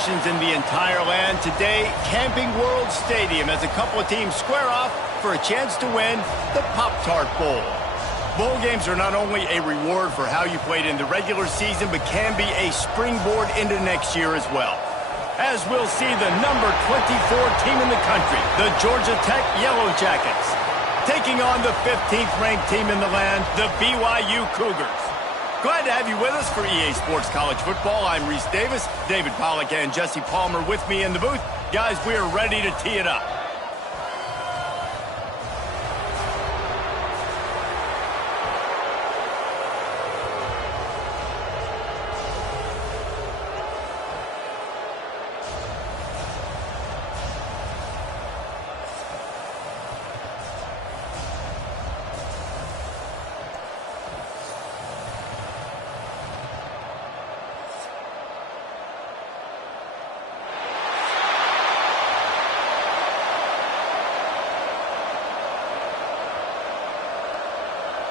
celebrations in the entire land. Today, Camping World Stadium as a couple of teams square off for a chance to win the Pop-Tart Bowl. Bowl games are not only a reward for how you played in the regular season, but can be a springboard into next year as well. As we'll see the number 24 team in the country, the Georgia Tech Yellow Jackets, taking on the 15th ranked team in the land, the BYU Cougars. Glad to have you with us for EA Sports College Football. I'm Reese Davis, David Pollack and Jesse Palmer with me in the booth. Guys, we are ready to tee it up.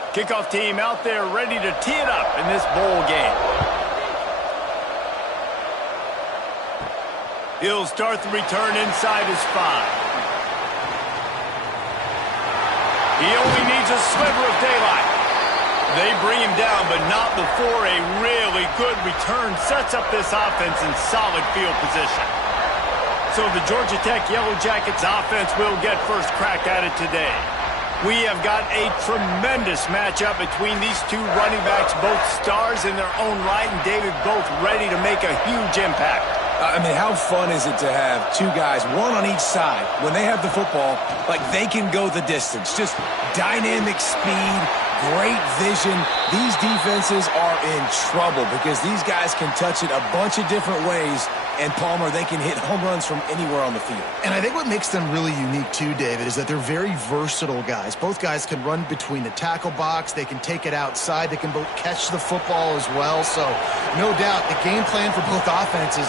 Kickoff team out there ready to tee it up in this bowl game. He'll start the return inside his 5. He only needs a sliver of daylight. They bring him down, but not before a really good return sets up this offense in solid field position. So the Georgia Tech Yellow Jackets offense will get first crack at it today. We have got a tremendous matchup between these two running backs, both stars in their own right, and David, both ready to make a huge impact. I mean, how fun is it to have two guys, one on each side, when they have the football, like they can go the distance. Just dynamic speed, great vision. These defenses are in trouble because these guys can touch it a bunch of different ways. And, Palmer, they can hit home runs from anywhere on the field. And I think what makes them really unique, too, David, is that they're very versatile guys. Both guys can run between the tackle box. They can take it outside. They can both catch the football as well. So, no doubt, the game plan for both offenses,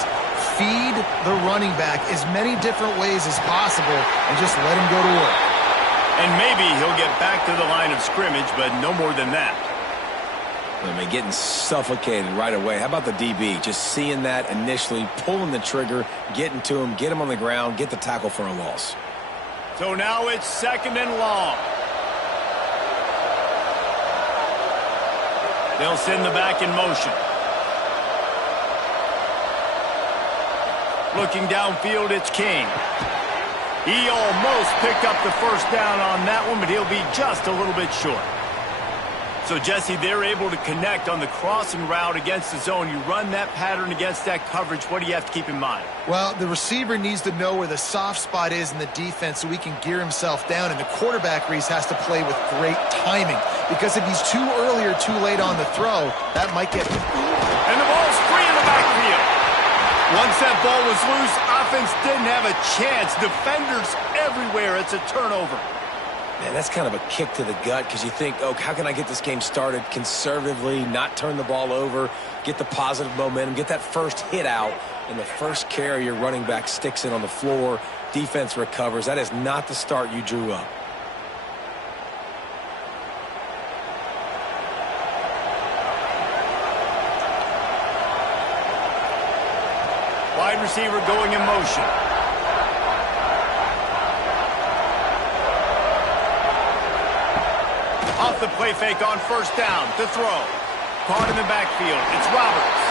feed the running back as many different ways as possible and just let him go to work. And maybe he'll get back to the line of scrimmage, but no more than that. I mean, getting suffocated right away. How about the DB? Just seeing that initially, pulling the trigger, getting to him, get him on the ground, get the tackle for a loss. So now it's 2nd and long. They'll send the back in motion. Looking downfield, it's King. He almost picked up the first down on that one, but he'll be just a little bit short. So, Jesse, they're able to connect on the crossing route against the zone. You run that pattern against that coverage. What do you have to keep in mind? Well, the receiver needs to know where the soft spot is in the defense so he can gear himself down. And the quarterback, Reese, has to play with great timing. Because if he's too early or too late on the throw, that might get... And the ball's free in the backfield. Once that ball was loose, offense didn't have a chance. Defenders everywhere. It's a turnover. Man, that's kind of a kick to the gut because you think, oh, how can I get this game started conservatively, not turn the ball over, get the positive momentum, get that first hit out, and the first carry your running back sticks in on the floor, defense recovers. That is not the start you drew up. Wide receiver going in motion. Off the play fake on first down to throw. Caught in the backfield. It's Roberts.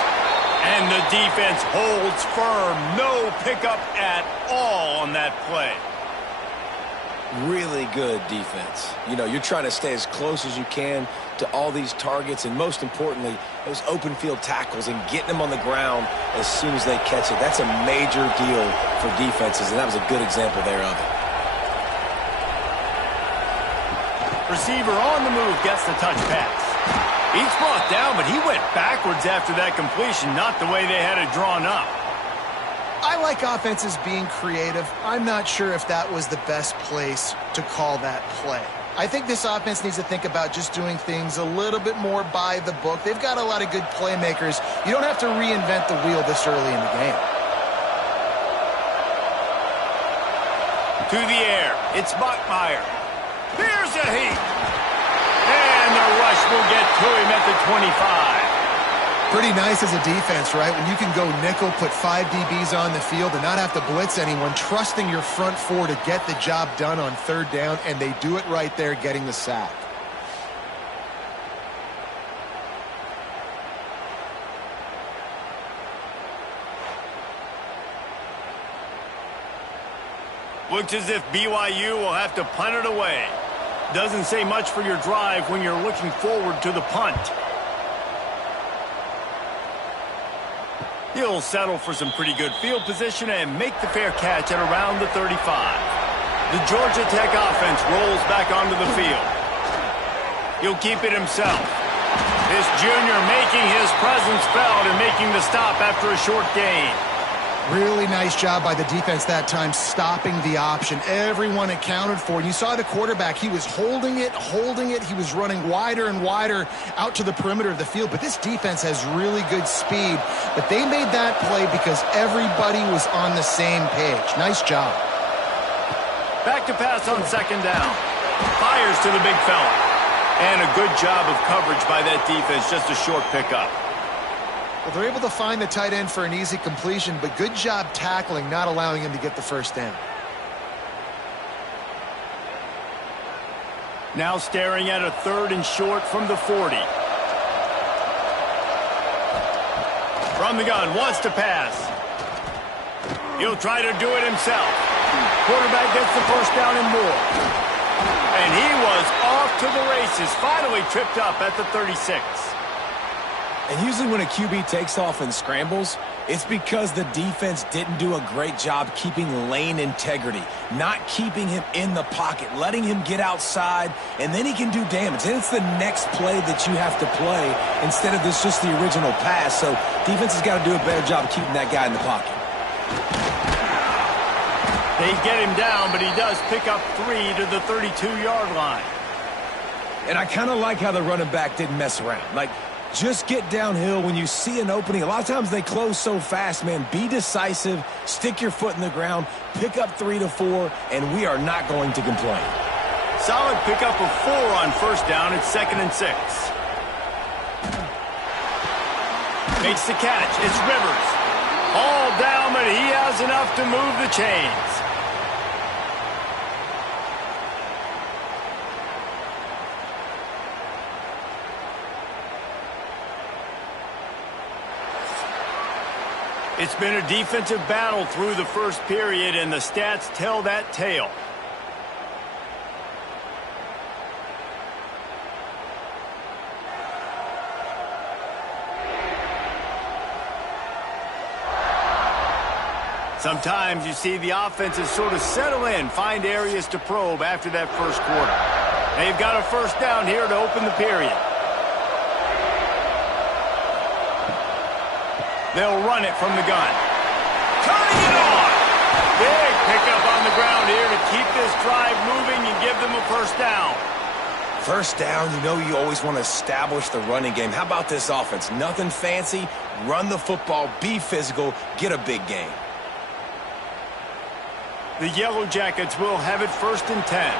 And the defense holds firm. No pickup at all on that play. Really good defense. You know, you're trying to stay as close as you can to all these targets, and most importantly, those open field tackles and getting them on the ground as soon as they catch it. That's a major deal for defenses, and that was a good example there of it. Receiver on the move gets the touch pass. He's brought down, but he went backwards after that completion, not the way they had it drawn up. I like offenses being creative. I'm not sure if that was the best place to call that play. I think this offense needs to think about just doing things a little bit more by the book. They've got a lot of good playmakers. You don't have to reinvent the wheel this early in the game. To the air, it's Bachmeier. Here's a heat. And the rush will get to him at the 25. Pretty nice as a defense, right? When you can go nickel, put 5 DBs on the field and not have to blitz anyone, trusting your front four to get the job done on third down, and they do it right there, getting the sack. Looks as if BYU will have to punt it away. Doesn't say much for your drive when you're looking forward to the punt. He'll settle for some pretty good field position and make the fair catch at around the 35. The Georgia Tech offense rolls back onto the field. He'll keep it himself. This junior making his presence felt and making the stop after a short gain. Really nice job by the defense that time, stopping the option. Everyone accounted for it. You saw the quarterback. He was holding it. He was running wider and wider out to the perimeter of the field. But this defense has really good speed. But they made that play because everybody was on the same page. Nice job. Back to pass on second down. Fires to the big fella. And a good job of coverage by that defense. Just a short pickup. Well, they're able to find the tight end for an easy completion, but good job tackling, not allowing him to get the first down. Now staring at a 3rd and short from the 40. From the gun, wants to pass. He'll try to do it himself. Quarterback gets the first down and more. And he was off to the races, finally tripped up at the 36. And usually when a QB takes off and scrambles, it's because the defense didn't do a great job keeping lane integrity, not keeping him in the pocket, letting him get outside, and then he can do damage. And it's the next play that you have to play instead of this just the original pass. So defense has got to do a better job of keeping that guy in the pocket. They get him down, but he does pick up 3 to the 32-yard line. And I kind of like how the running back didn't mess around. Like, just get downhill when you see an opening. A lot of times they close so fast, man. Be decisive, stick your foot in the ground, pick up 3 to 4, and we are not going to complain. Solid pickup of 4 on first down. It's 2nd and 6. Makes the catch. It's Rivers. All down, but he has enough to move the chains. It's been a defensive battle through the first period, and the stats tell that tale. Sometimes you see the offenses sort of settle in, find areas to probe after that first quarter. They've got a first down here to open the period. They'll run it from the gun. Turning it on! Big pickup on the ground here to keep this drive moving and give them a first down. First down, you know you always want to establish the running game. How about this offense? Nothing fancy. Run the football, be physical, get a big gain. The Yellow Jackets will have it 1st and 10.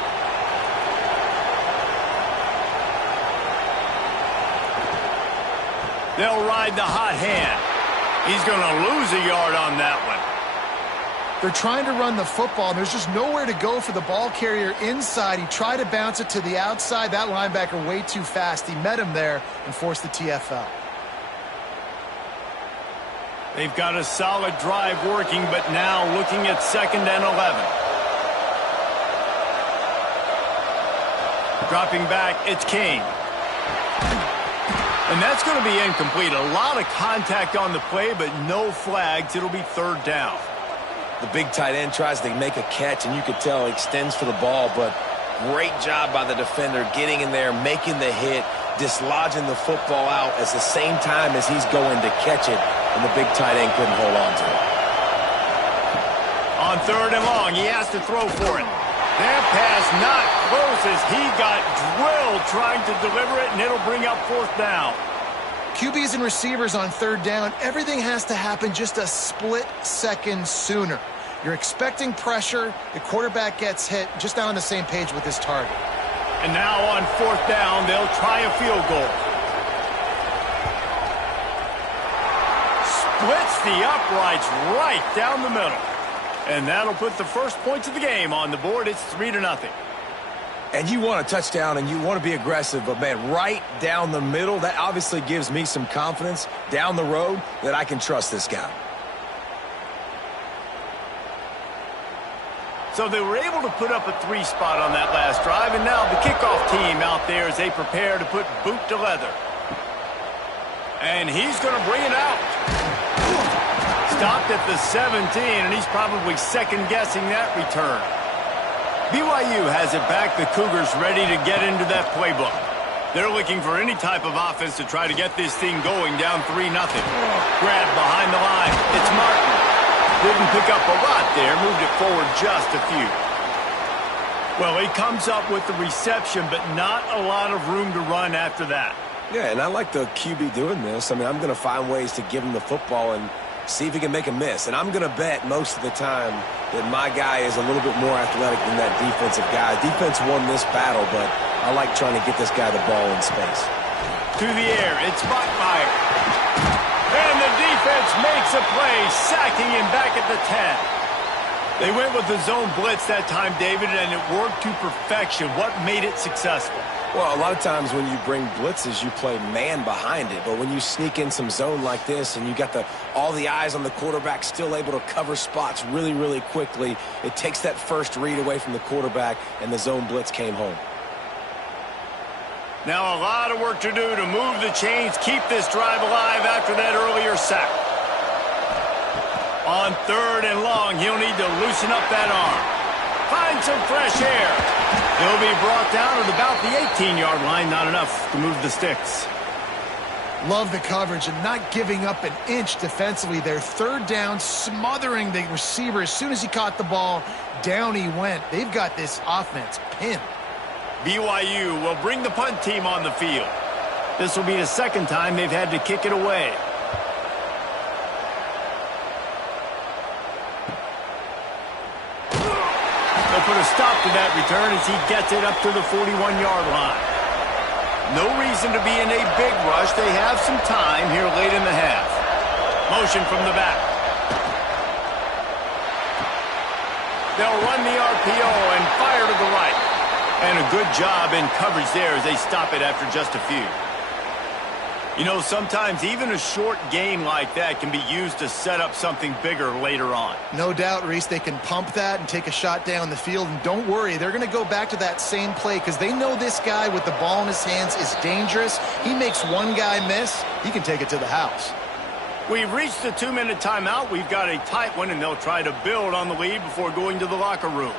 They'll ride the hot hand. He's going to lose a yard on that one. They're trying to run the football, and there's just nowhere to go for the ball carrier inside. He tried to bounce it to the outside. That linebacker way too fast. He met him there and forced the TFL. They've got a solid drive working, but now looking at 2nd and 11. Dropping back, it's King. And that's going to be incomplete. A lot of contact on the play, but no flags. It'll be 3rd down. The big tight end tries to make a catch, and you could tell he extends for the ball, but great job by the defender getting in there, making the hit, dislodging the football out at the same time as he's going to catch it, and the big tight end couldn't hold on to it. On 3rd and long, he has to throw for it. That pass not close as he got drilled trying to deliver it, and it'll bring up 4th down. QBs and receivers on 3rd down, everything has to happen just a split second sooner. You're expecting pressure, the quarterback gets hit, just not on the same page with his target. And now on 4th down, they'll try a field goal. splits the uprights right down the middle. And that'll put the first points of the game on the board. It's 3-0. And you want a touchdown and you want to be aggressive, but, man, right down the middle, that obviously gives me some confidence down the road that I can trust this guy. So they were able to put up a 3 spot on that last drive, and now the kickoff team out there as they prepare to put boot to leather. And he's going to bring it out. Stopped at the 17, and he's probably second-guessing that return. BYU has it back. The Cougars ready to get into that playbook. They're looking for any type of offense to try to get this thing going down 3-0. Grab behind the line. It's Martin. Didn't pick up a lot there. Moved it forward just a few. Well, he comes up with the reception, but not a lot of room to run after that. Yeah, and I like the QB doing this. I mean, I'm going to find ways to give him the football and see if he can make a miss. And I'm going to bet most of the time that my guy is a little bit more athletic than that defensive guy. Defense won this battle, but I like trying to get this guy the ball in space. To the air, it's Bachmeier. And the defense makes a play, sacking him back at the 10. They went with the zone blitz that time, David, and it worked to perfection. What made it successful? Well, a lot of times when you bring blitzes, you play man behind it. But when you sneak in some zone like this and you got all the eyes on the quarterback still able to cover spots really, really quickly, it takes that first read away from the quarterback, and the zone blitz came home. Now a lot of work to do to move the chains, keep this drive alive after that earlier sack. On 3rd and long, he'll need to loosen up that arm. Find some fresh air. He'll be brought down at about the 18-yard line. Not enough to move the sticks. Love the coverage and not giving up an inch defensively there. 3rd down, smothering the receiver. As soon as he caught the ball, down he went. They've got this offense pinned. BYU will bring the punt team on the field. This will be the second time they've had to kick it away. They'll put a stop to that return as he gets it up to the 41-yard line. No reason to be in a big rush. They have some time here late in the half. Motion from the back. They'll run the RPO and fire to the right. And a good job in coverage there as they stop it after just a few. You know, sometimes even a short gain like that can be used to set up something bigger later on. No doubt, Reese, they can pump that and take a shot down the field. And don't worry, they're going to go back to that same play because they know this guy with the ball in his hands is dangerous. He makes one guy miss, he can take it to the house. We've reached the 2-minute timeout. We've got a tight one, and they'll try to build on the lead before going to the locker room.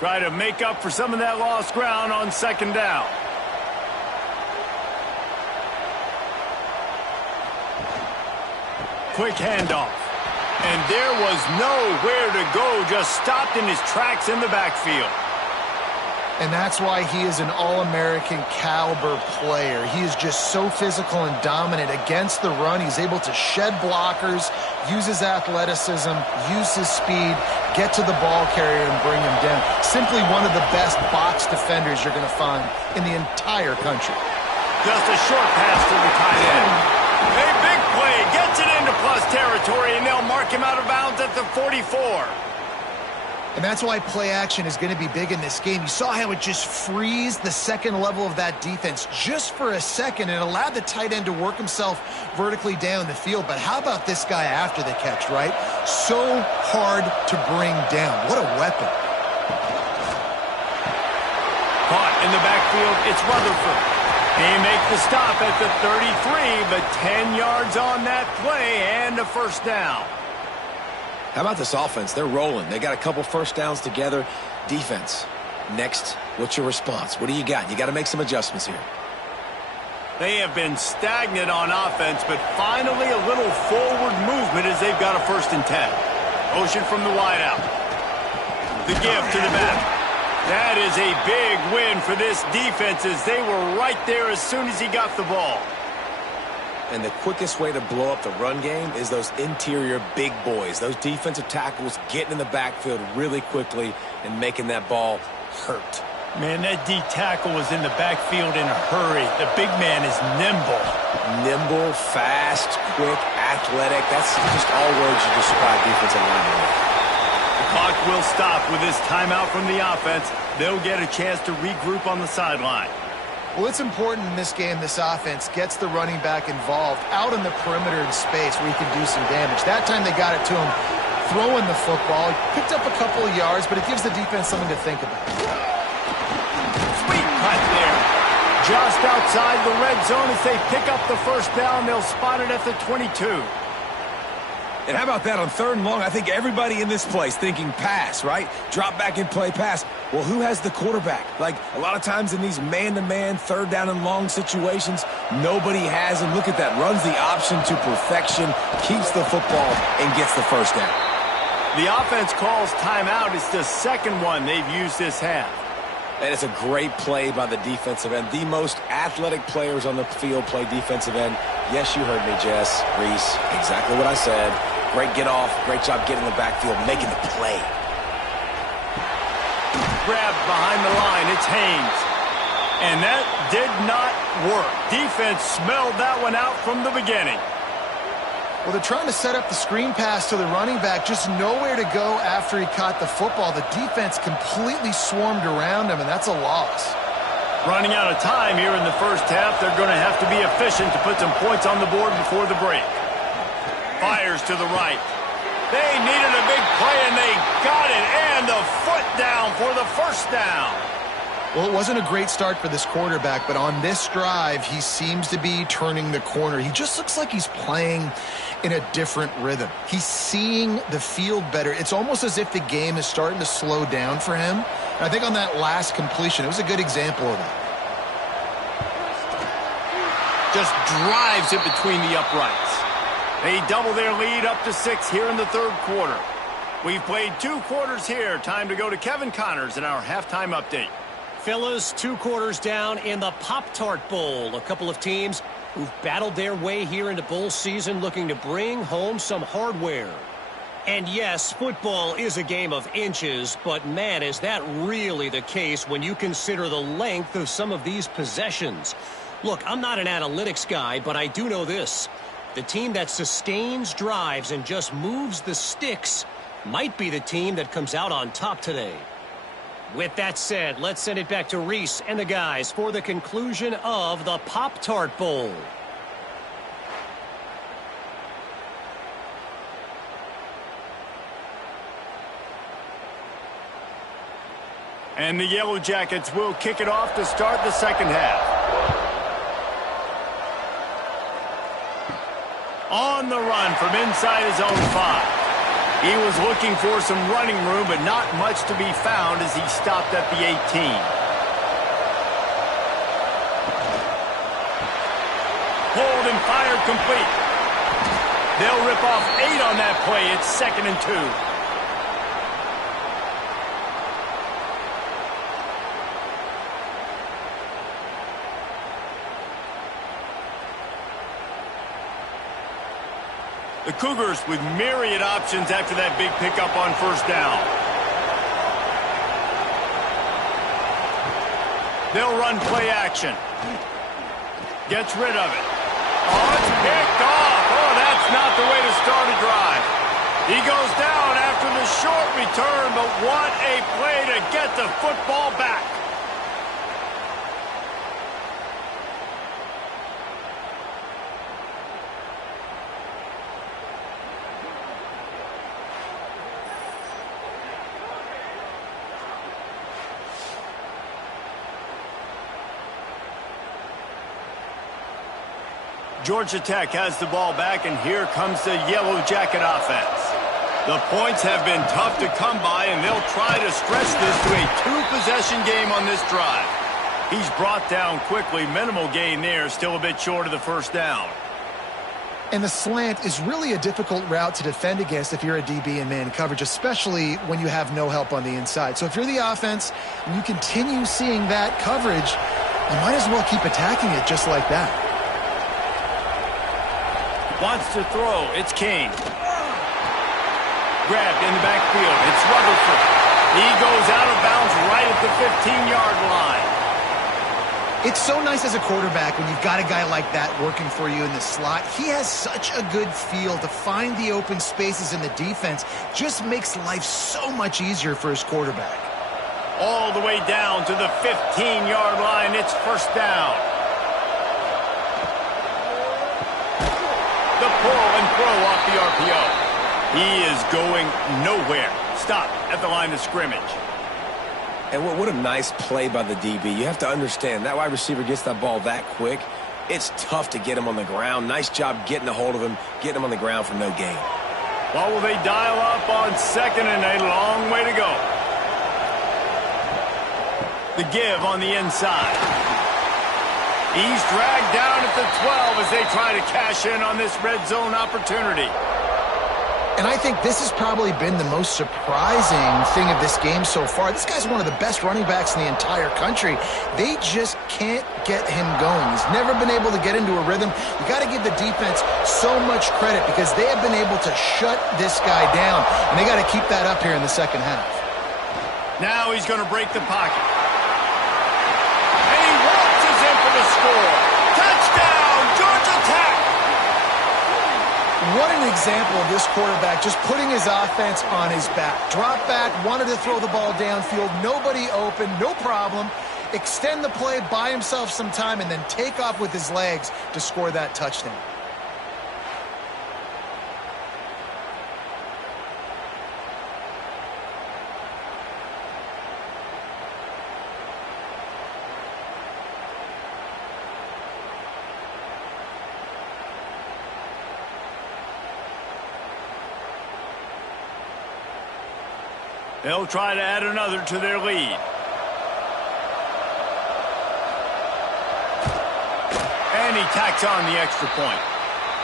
Try to make up for some of that lost ground on 2nd down. Quick handoff. And there was nowhere to go, just stopped in his tracks in the backfield. And that's why he is an All-American caliber player. He is just so physical and dominant against the run. He's able to shed blockers, use his athleticism, use his speed, get to the ball carrier and bring him down. Simply one of the best box defenders you're going to find in the entire country. Just a short pass to the tight end. A big play, gets it into plus territory, and they'll mark him out of bounds at the 44. And that's why play action is going to be big in this game. You saw how it just frees the second level of that defense just for a second and allowed the tight end to work himself vertically down the field. But how about this guy after the catch, right? So hard to bring down. What a weapon. Caught in the backfield, it's Rutherford. He makes the stop at the 33, but 10 yards on that play and a 1st down. How about this offense? They're rolling. They got a couple 1st downs together. Defense. Next, what's your response? What do you got? You got to make some adjustments here. They have been stagnant on offense, but finally a little forward movement as they've got a 1st and 10. Motion from the wideout. The give to the back. That is a big win for this defense as they were right there as soon as he got the ball. And the quickest way to blow up the run game is those interior big boys, those defensive tackles getting in the backfield really quickly and making that ball hurt. Man, that D tackle was in the backfield in a hurry. The big man is nimble. Nimble, fast, quick, athletic. That's just all words you describe defensive linemen. The clock will stop with this timeout from the offense. They'll get a chance to regroup on the sideline. Well, it's important in this game this offense gets the running back involved out in the perimeter in space where he can do some damage. That time they got it to him throwing the football. He picked up a couple of yards, but it gives the defense something to think about. Sweet cut there. Just outside the red zone as they pick up the first down. They'll spot it at the 22. And how about that on 3rd and long? I think everybody in this place thinking pass, right? Drop back and play pass. Well, who has the quarterback? Like, a lot of times in these man-to-man, 3rd down and long situations, nobody has him. Look at that. Runs the option to perfection, keeps the football, and gets the first down. The offense calls timeout. It's the second one they've used this half. And it's a great play by the defensive end. The most athletic players on the field play defensive end. Yes, you heard me, Jess, Reese. Exactly what I said. Great get off. Great job getting the backfield, making the play. Grabbed behind the line. It's Haynes. And that did not work. Defense smelled that one out from the beginning. Well, they're trying to set up the screen pass to the running back, just nowhere to go after he caught the football. The defense completely swarmed around him, and that's a loss. Running out of time here in the first half, they're going to have to be efficient to put some points on the board before the break. Fires to the right. They needed a big play, and they got it, and the foot down for the first down. Well, it wasn't a great start for this quarterback, but on this drive, he seems to be turning the corner. He just looks like he's playing in a different rhythm. He's seeing the field better. It's almost as if the game is starting to slow down for him. And I think on that last completion, it was a good example of that. Just drives it between the uprights. They double their lead up to 6 here in the 3rd quarter. We've played 2 quarters here. Time to go to Kevin Connors in our halftime update. Fellas, 2 quarters down in the Pop-Tart Bowl. A couple of teams who've battled their way here into bowl season looking to bring home some hardware. And yes, football is a game of inches, but man, is that really the case when you consider the length of some of these possessions. Look, I'm not an analytics guy, but I do know this. The team that sustains drives and just moves the sticks might be the team that comes out on top today. With that said, let's send it back to Reese and the guys for the conclusion of the Pop-Tart Bowl. And the Yellow Jackets will kick it off to start the second half. On the run from inside his own 5. He was looking for some running room, but not much to be found as he stopped at the 18. Hold and fired complete. They'll rip off 8 on that play. It's 2nd and 2. The Cougars with myriad options after that big pickup on first down. They'll run play action. Gets rid of it. Oh, it's picked off. Oh, that's not the way to start a drive. He goes down after the short return, but what a play to get the football back. Georgia Tech has the ball back, and here comes the Yellow Jacket offense. The points have been tough to come by, and they'll try to stretch this to a 2-possession game on this drive. He's brought down quickly. Minimal gain there, still a bit short of the first down. And the slant is really a difficult route to defend against if you're a DB in man coverage, especially when you have no help on the inside. So if you're the offense and you continue seeing that coverage, you might as well keep attacking it just like that. Wants to throw. It's Kane. Grabbed in the backfield. It's Rutherford. He goes out of bounds right at the 15-yard line. It's so nice as a quarterback when you've got a guy like that working for you in the slot. He has such a good feel to find the open spaces in the defense. Just makes life so much easier for his quarterback. All the way down to the 15-yard line. It's first down. The pull and throw off the RPO. He is going nowhere. Stop at the line of scrimmage. And what a nice play by the DB. You have to understand, that wide receiver gets that ball that quick. It's tough to get him on the ground. Nice job getting a hold of him, getting him on the ground for no gain. Well, will they dial up on second and a long way to go? The give on the inside. He's dragged down at the 12 as they try to cash in on this red zone opportunity. And I think this has probably been the most surprising thing of this game so far. This guy's one of the best running backs in the entire country. They just can't get him going. He's never been able to get into a rhythm. You got to give the defense so much credit because they have been able to shut this guy down. And they got to keep that up here in the second half. Now he's going to break the pocket. And he waltzes in for the score. Touchdown, Georgia Tech! What an example of this quarterback just putting his offense on his back. Drop back, wanted to throw the ball downfield, nobody open, no problem. Extend the play, buy himself some time, and then take off with his legs to score that touchdown. They'll try to add another to their lead. And he tacks on the extra point.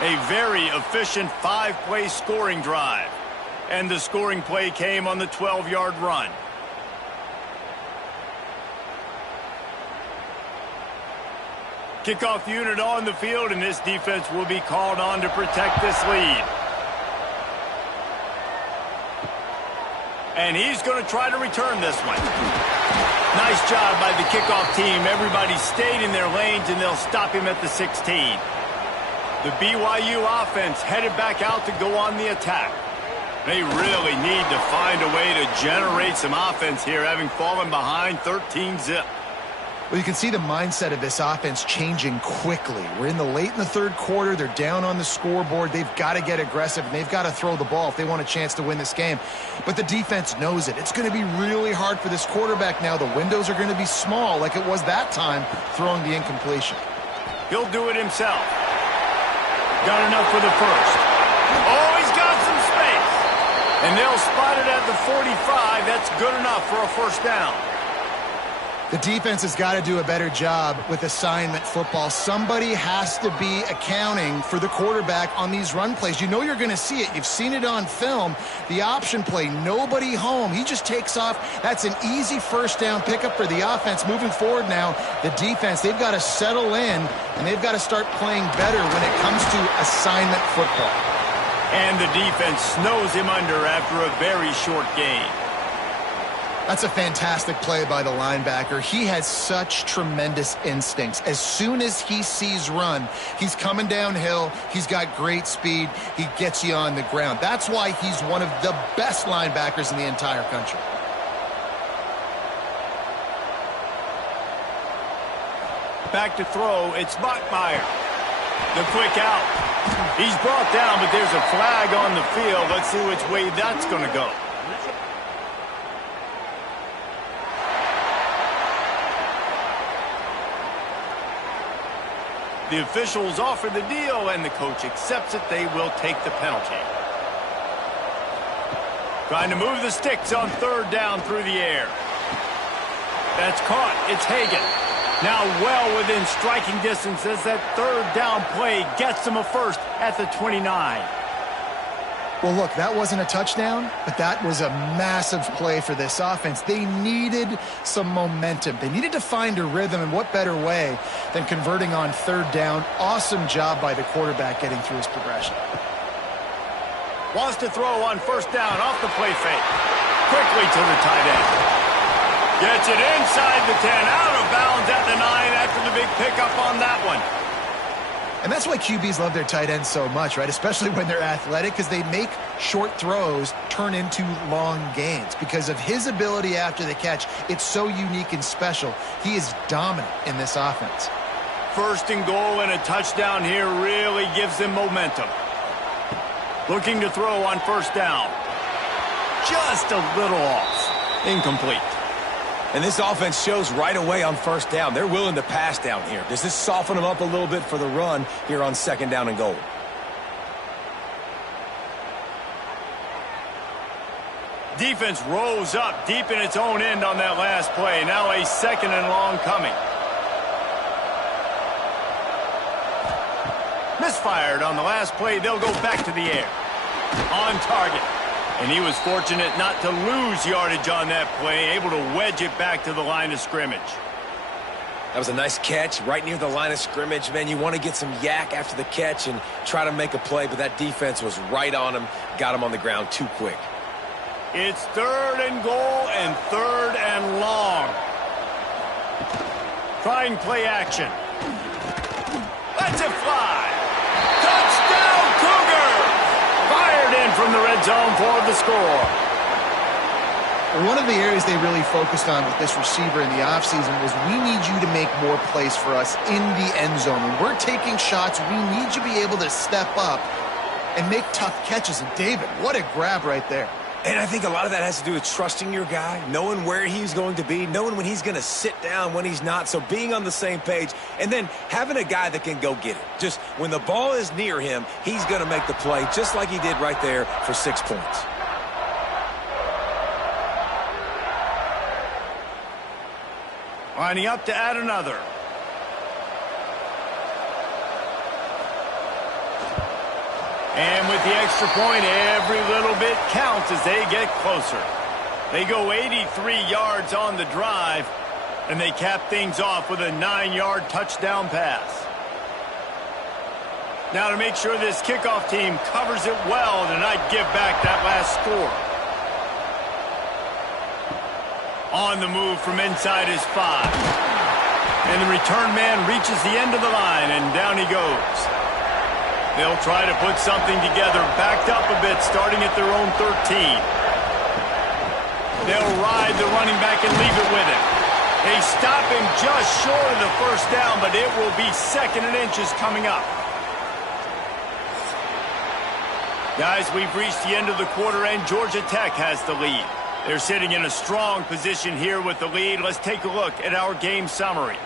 A very efficient 5-play scoring drive. And the scoring play came on the 12-yard run. Kickoff unit on the field, and this defense will be called on to protect this lead. And he's going to try to return this one. Nice job by the kickoff team. Everybody stayed in their lanes, and they'll stop him at the 16. The BYU offense headed back out to go on the attack. They really need to find a way to generate some offense here, having fallen behind 13-zip. Well, you can see the mindset of this offense changing quickly. We're late in the third quarter. They're down on the scoreboard. They've got to get aggressive, and they've got to throw the ball if they want a chance to win this game. But the defense knows it. It's going to be really hard for this quarterback now. The windows are going to be small like it was that time throwing the incompletion. He'll do it himself. Got enough for the first. Oh, he's got some space. And they'll spot it at the 45. That's good enough for a first down. The defense has got to do a better job with assignment football. Somebody has to be accounting for the quarterback on these run plays. You know you're going to see it. You've seen it on film. The option play, nobody home. He just takes off. That's an easy first down pickup for the offense. Moving forward now, the defense, they've got to settle in, and they've got to start playing better when it comes to assignment football. And the defense snows him under after a very short gain. That's a fantastic play by the linebacker. He has such tremendous instincts. As soon as he sees run, he's coming downhill. He's got great speed. He gets you on the ground. That's why he's one of the best linebackers in the entire country. Back to throw, it's Bachmeier. The quick out. He's brought down, but there's a flag on the field. Let's see which way that's going to go. The officials offer the deal, and the coach accepts it. They will take the penalty. Trying to move the sticks on third down through the air. That's caught. It's Hagan. Now well within striking distance as that third down play gets them a first at the 29. Well, look, that wasn't a touchdown, but that was a massive play for this offense. They needed some momentum. They needed to find a rhythm, and what better way than converting on third down. Awesome job by the quarterback getting through his progression. Wants to throw on first down off the play fake. Quickly to the tight end. Gets it inside the 10, out of bounds at the 9 after the big pickup on that one. And that's why QBs love their tight ends so much, right? Especially when they're athletic, because they make short throws turn into long gains. Because of his ability after the catch, it's so unique and special. He is dominant in this offense. First and goal and a touchdown here really gives them momentum. Looking to throw on first down. Just a little off. Incomplete. And this offense shows right away on first down. They're willing to pass down here. Does this soften them up a little bit for the run here on second down and goal? Defense rose up deep in its own end on that last play. Now a second and long coming. Misfired on the last play. They'll go back to the air. On target. And he was fortunate not to lose yardage on that play, able to wedge it back to the line of scrimmage. That was a nice catch right near the line of scrimmage. Man, you want to get some yak after the catch and try to make a play, but that defense was right on him, got him on the ground too quick. It's third and goal and third and long. Trying play action. Lets it fly. Touchdown, Cougar! Fired in from the red zone for the score. One of the areas they really focused on with this receiver in the offseason was we need you to make more plays for us in the end zone. When we're taking shots, we need you to be able to step up and make tough catches. And David, what a grab right there. And I think a lot of that has to do with trusting your guy, knowing where he's going to be, knowing when he's going to sit down, when he's not, so being on the same page, and then having a guy that can go get it. Just when the ball is near him, he's going to make the play, just like he did right there for 6 points. Lining up to add another. And with the extra point, every little bit counts as they get closer. They go 83 yards on the drive, and they cap things off with a 9-yard touchdown pass. Now to make sure this kickoff team covers it well to not give back that last score. On the move from inside his 5. And the return man reaches the end of the line, and down he goes. They'll try to put something together, backed up a bit, starting at their own 13. They'll ride the running back and leave it with him. They stop him just short of the first down, but it will be second and inches coming up. Guys, we've reached the end of the quarter, and Georgia Tech has the lead. They're sitting in a strong position here with the lead. Let's take a look at our game summary.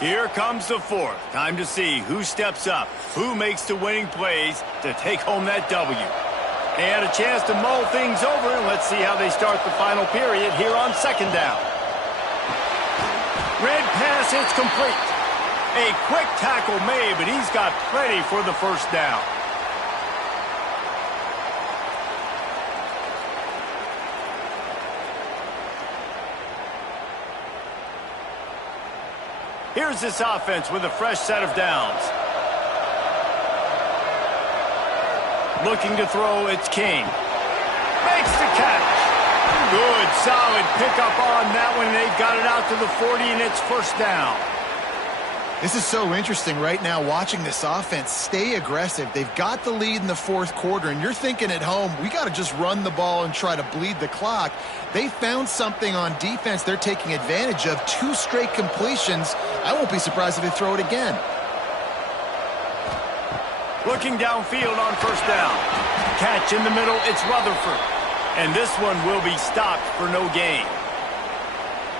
Here comes the fourth. Time to see who steps up, who makes the winning plays to take home that W. And a chance to mull things over, and let's see how they start the final period here on second down. Red pass, it's complete. A quick tackle made, but he's got plenty for the first down. Here's this offense with a fresh set of downs. Looking to throw, it's King. Makes the catch. Good, solid pickup on that one. They've got it out to the 40, and it's first down. This is so interesting right now, watching this offense stay aggressive. They've got the lead in the fourth quarter, and you're thinking at home, we got to just run the ball and try to bleed the clock. They found something on defense they're taking advantage of. 2 straight completions. I won't be surprised if they throw it again. Looking downfield on first down. Catch in the middle, it's Rutherford. And this one will be stopped for no gain.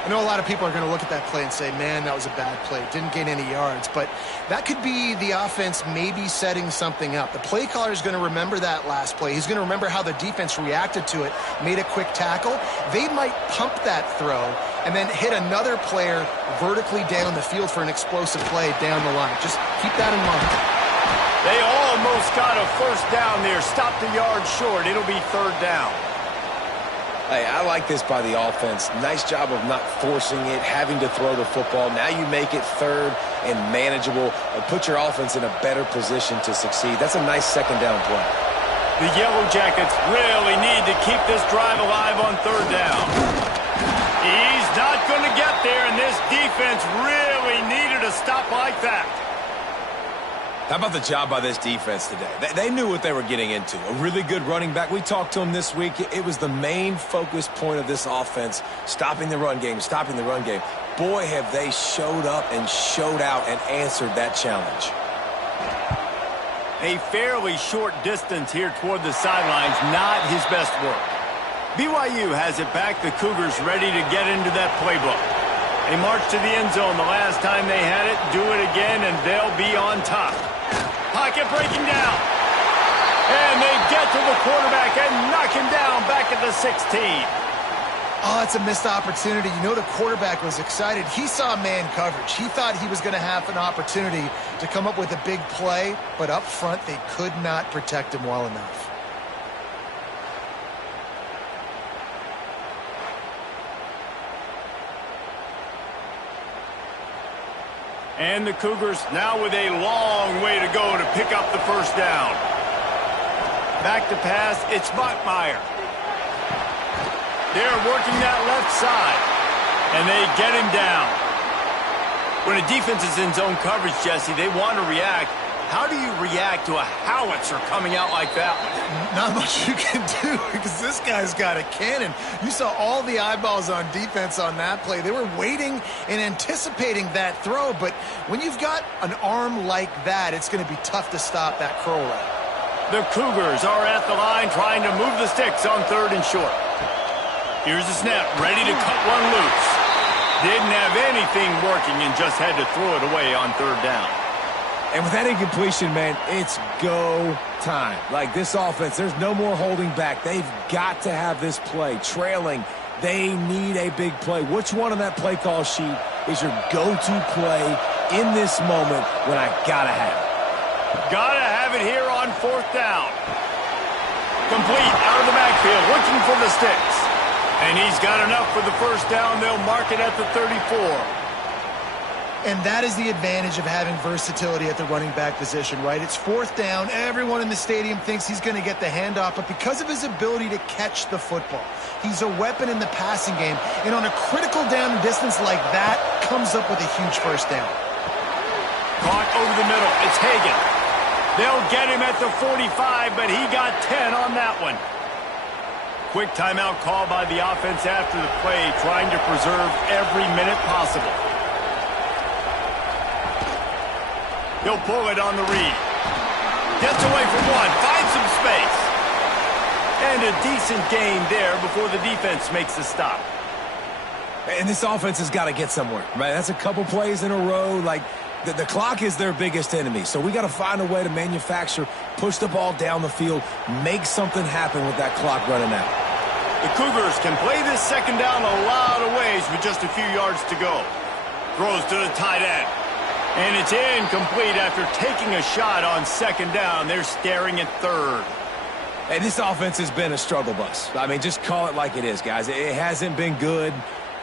I know a lot of people are going to look at that play and say, man, that was a bad play. Didn't gain any yards. But that could be the offense maybe setting something up. The play caller is going to remember that last play. He's going to remember how the defense reacted to it, made a quick tackle. They might pump that throw and then hit another player vertically down the field for an explosive play down the line. Just keep that in mind. They almost got a first down there. Stopped a yard short. It'll be third down. Hey, I like this by the offense. Nice job of not forcing it, having to throw the football. Now you make it third and manageable and put your offense in a better position to succeed. That's a nice second down play. The Yellow Jackets really need to keep this drive alive on third down. He's not going to get there, and this defense really needed a stop like that. How about the job by this defense today? They knew what they were getting into. A really good running back. We talked to him this week. It was the main focus point of this offense, stopping the run game, stopping the run game. Boy, have they showed up and showed out and answered that challenge. A fairly short distance here toward the sidelines, not his best work. BYU has it back. The Cougars ready to get into that playbook. They marched to the end zone the last time they had it. Do it again, and they'll be on top. Pocket breaking down. And they get to the quarterback and knock him down back at the 16. Oh, it's a missed opportunity. You know the quarterback was excited. He saw man coverage. He thought he was going to have an opportunity to come up with a big play, but up front they could not protect him well enough. And the Cougars now with a long way to go to pick up the first down. Back to pass, it's Bachmeier. They're working that left side, and they get him down. When a defense is in zone coverage, Jesse, they want to react. How do you react to a howitzer coming out like that one? Not much you can do because this guy's got a cannon. You saw all the eyeballs on defense on that play. They were waiting and anticipating that throw, but when you've got an arm like that, it's going to be tough to stop that curl route. The Cougars are at the line trying to move the sticks on third and short. Here's the snap, ready to cut one loose. Didn't have anything working and just had to throw it away on third down. And with that incompletion, man, it's go time. Like this offense, there's no more holding back. They've got to have this play. Trailing, they need a big play. Which one on that play call sheet is your go-to play in this moment when I gotta have it? Gotta have it here on fourth down. Complete out of the backfield, looking for the sticks. And he's got enough for the first down. They'll mark it at the 34. And that is the advantage of having versatility at the running back position, right? It's fourth down. Everyone in the stadium thinks he's going to get the handoff, but because of his ability to catch the football, he's a weapon in the passing game. And on a critical down distance like that, comes up with a huge first down. Caught over the middle. It's Hagan. They'll get him at the 45, but he got 10 on that one. Quick timeout call by the offense after the play, trying to preserve every minute possible. He'll pull it on the read. Gets away from one, finds some space. And a decent gain there before the defense makes the stop. And this offense has got to get somewhere, right? That's a couple plays in a row. Like, the clock is their biggest enemy. So we got to find a way to manufacture, push the ball down the field, make something happen with that clock running out. The Cougars can play this second down a lot of ways with just a few yards to go. Throws to the tight end. And it's incomplete after taking a shot on second down. They're staring at third. And this offense has been a struggle bus. I mean, just call it like it is, guys. It hasn't been good,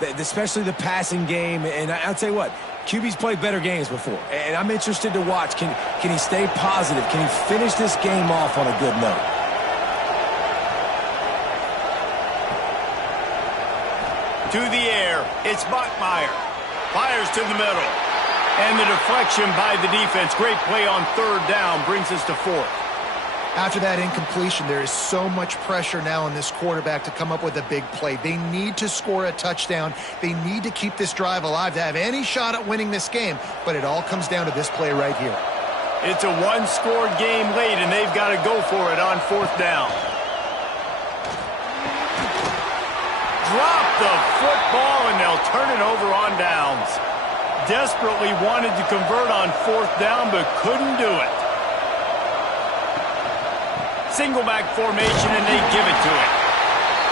especially the passing game. And I'll tell you what, QB's played better games before. And I'm interested to watch. Can he stay positive? Can he finish this game off on a good note? To the air, it's Bachmeier. Fires to the middle. And the deflection by the defense. Great play on third down brings us to fourth. After that incompletion, there is so much pressure now on this quarterback to come up with a big play. They need to score a touchdown. They need to keep this drive alive to have any shot at winning this game. But it all comes down to this play right here. It's a one-score game late, and they've got to go for it on fourth down. Drop the football, and they'll turn it over on downs. Desperately wanted to convert on fourth down, but couldn't do it. Single back formation, and they give it to it.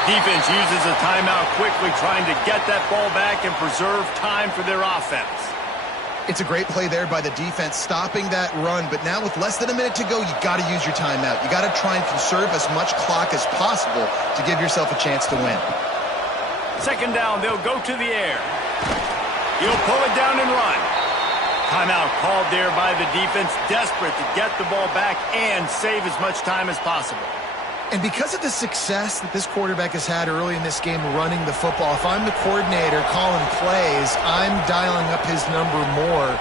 Defense uses a timeout quickly, trying to get that ball back and preserve time for their offense. It's a great play there by the defense, stopping that run. But now with less than a minute to go, you got to use your timeout. You got to try and conserve as much clock as possible to give yourself a chance to win. Second down, they'll go to the air. He'll pull it down and run. Timeout called there by the defense, desperate to get the ball back and save as much time as possible. And because of the success that this quarterback has had early in this game running the football, if I'm the coordinator calling plays, I'm dialing up his number more.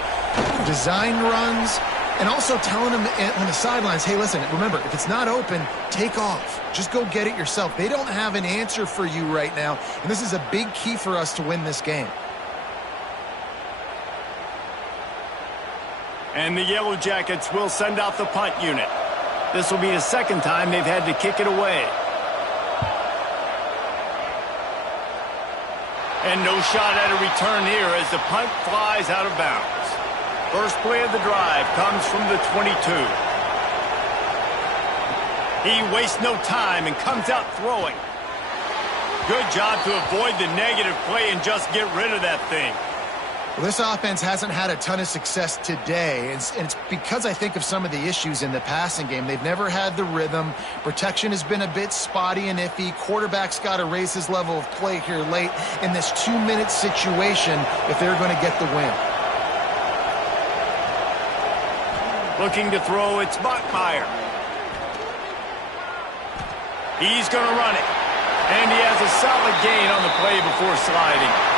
Design runs, and also telling him on the sidelines, hey, listen, remember, if it's not open, take off. Just go get it yourself. They don't have an answer for you right now, and this is a big key for us to win this game. And the Yellow Jackets will send out the punt unit. This will be the second time they've had to kick it away. And no shot at a return here as the punt flies out of bounds. First play of the drive comes from the 22. He wastes no time and comes out throwing. Good job to avoid the negative play and just get rid of that thing. Well, this offense hasn't had a ton of success today, and it's because I think of some of the issues in the passing game. They've never had the rhythm. Protection has been a bit spotty and iffy. Quarterback's got to raise his level of play here late in this 2-minute situation if they're going to get the win. Looking to throw, it's Bachmeier. He's going to run it. And he has a solid gain on the play before sliding.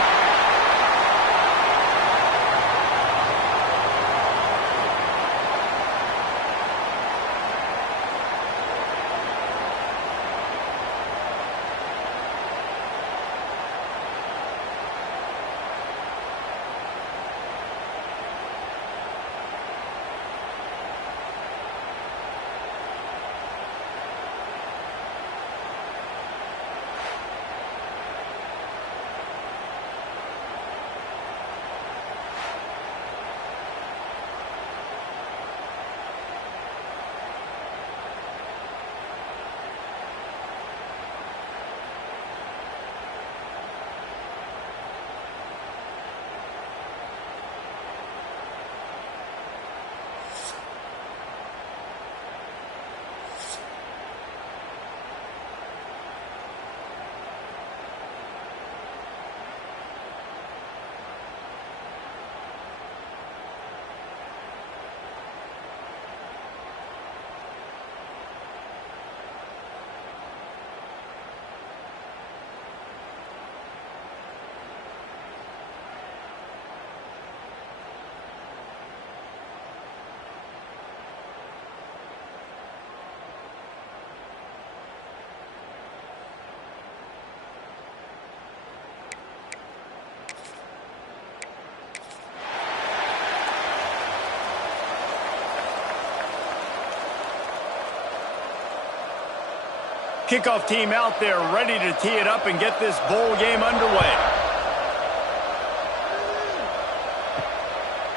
Kickoff team out there ready to tee it up and get this bowl game underway.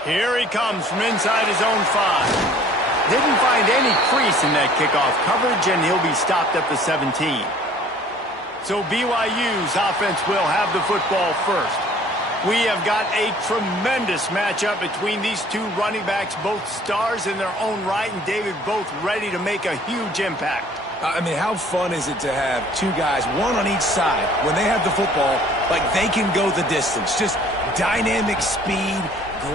Here he comes from inside his own 5. Didn't find any crease in that kickoff coverage, and he'll be stopped at the 17. So BYU's offense will have the football first. We have got a tremendous matchup between these two running backs, both stars in their own right, and David, both ready to make a huge impact. I mean, how fun is it to have two guys, one on each side, when they have the football, like they can go the distance. Just dynamic speed,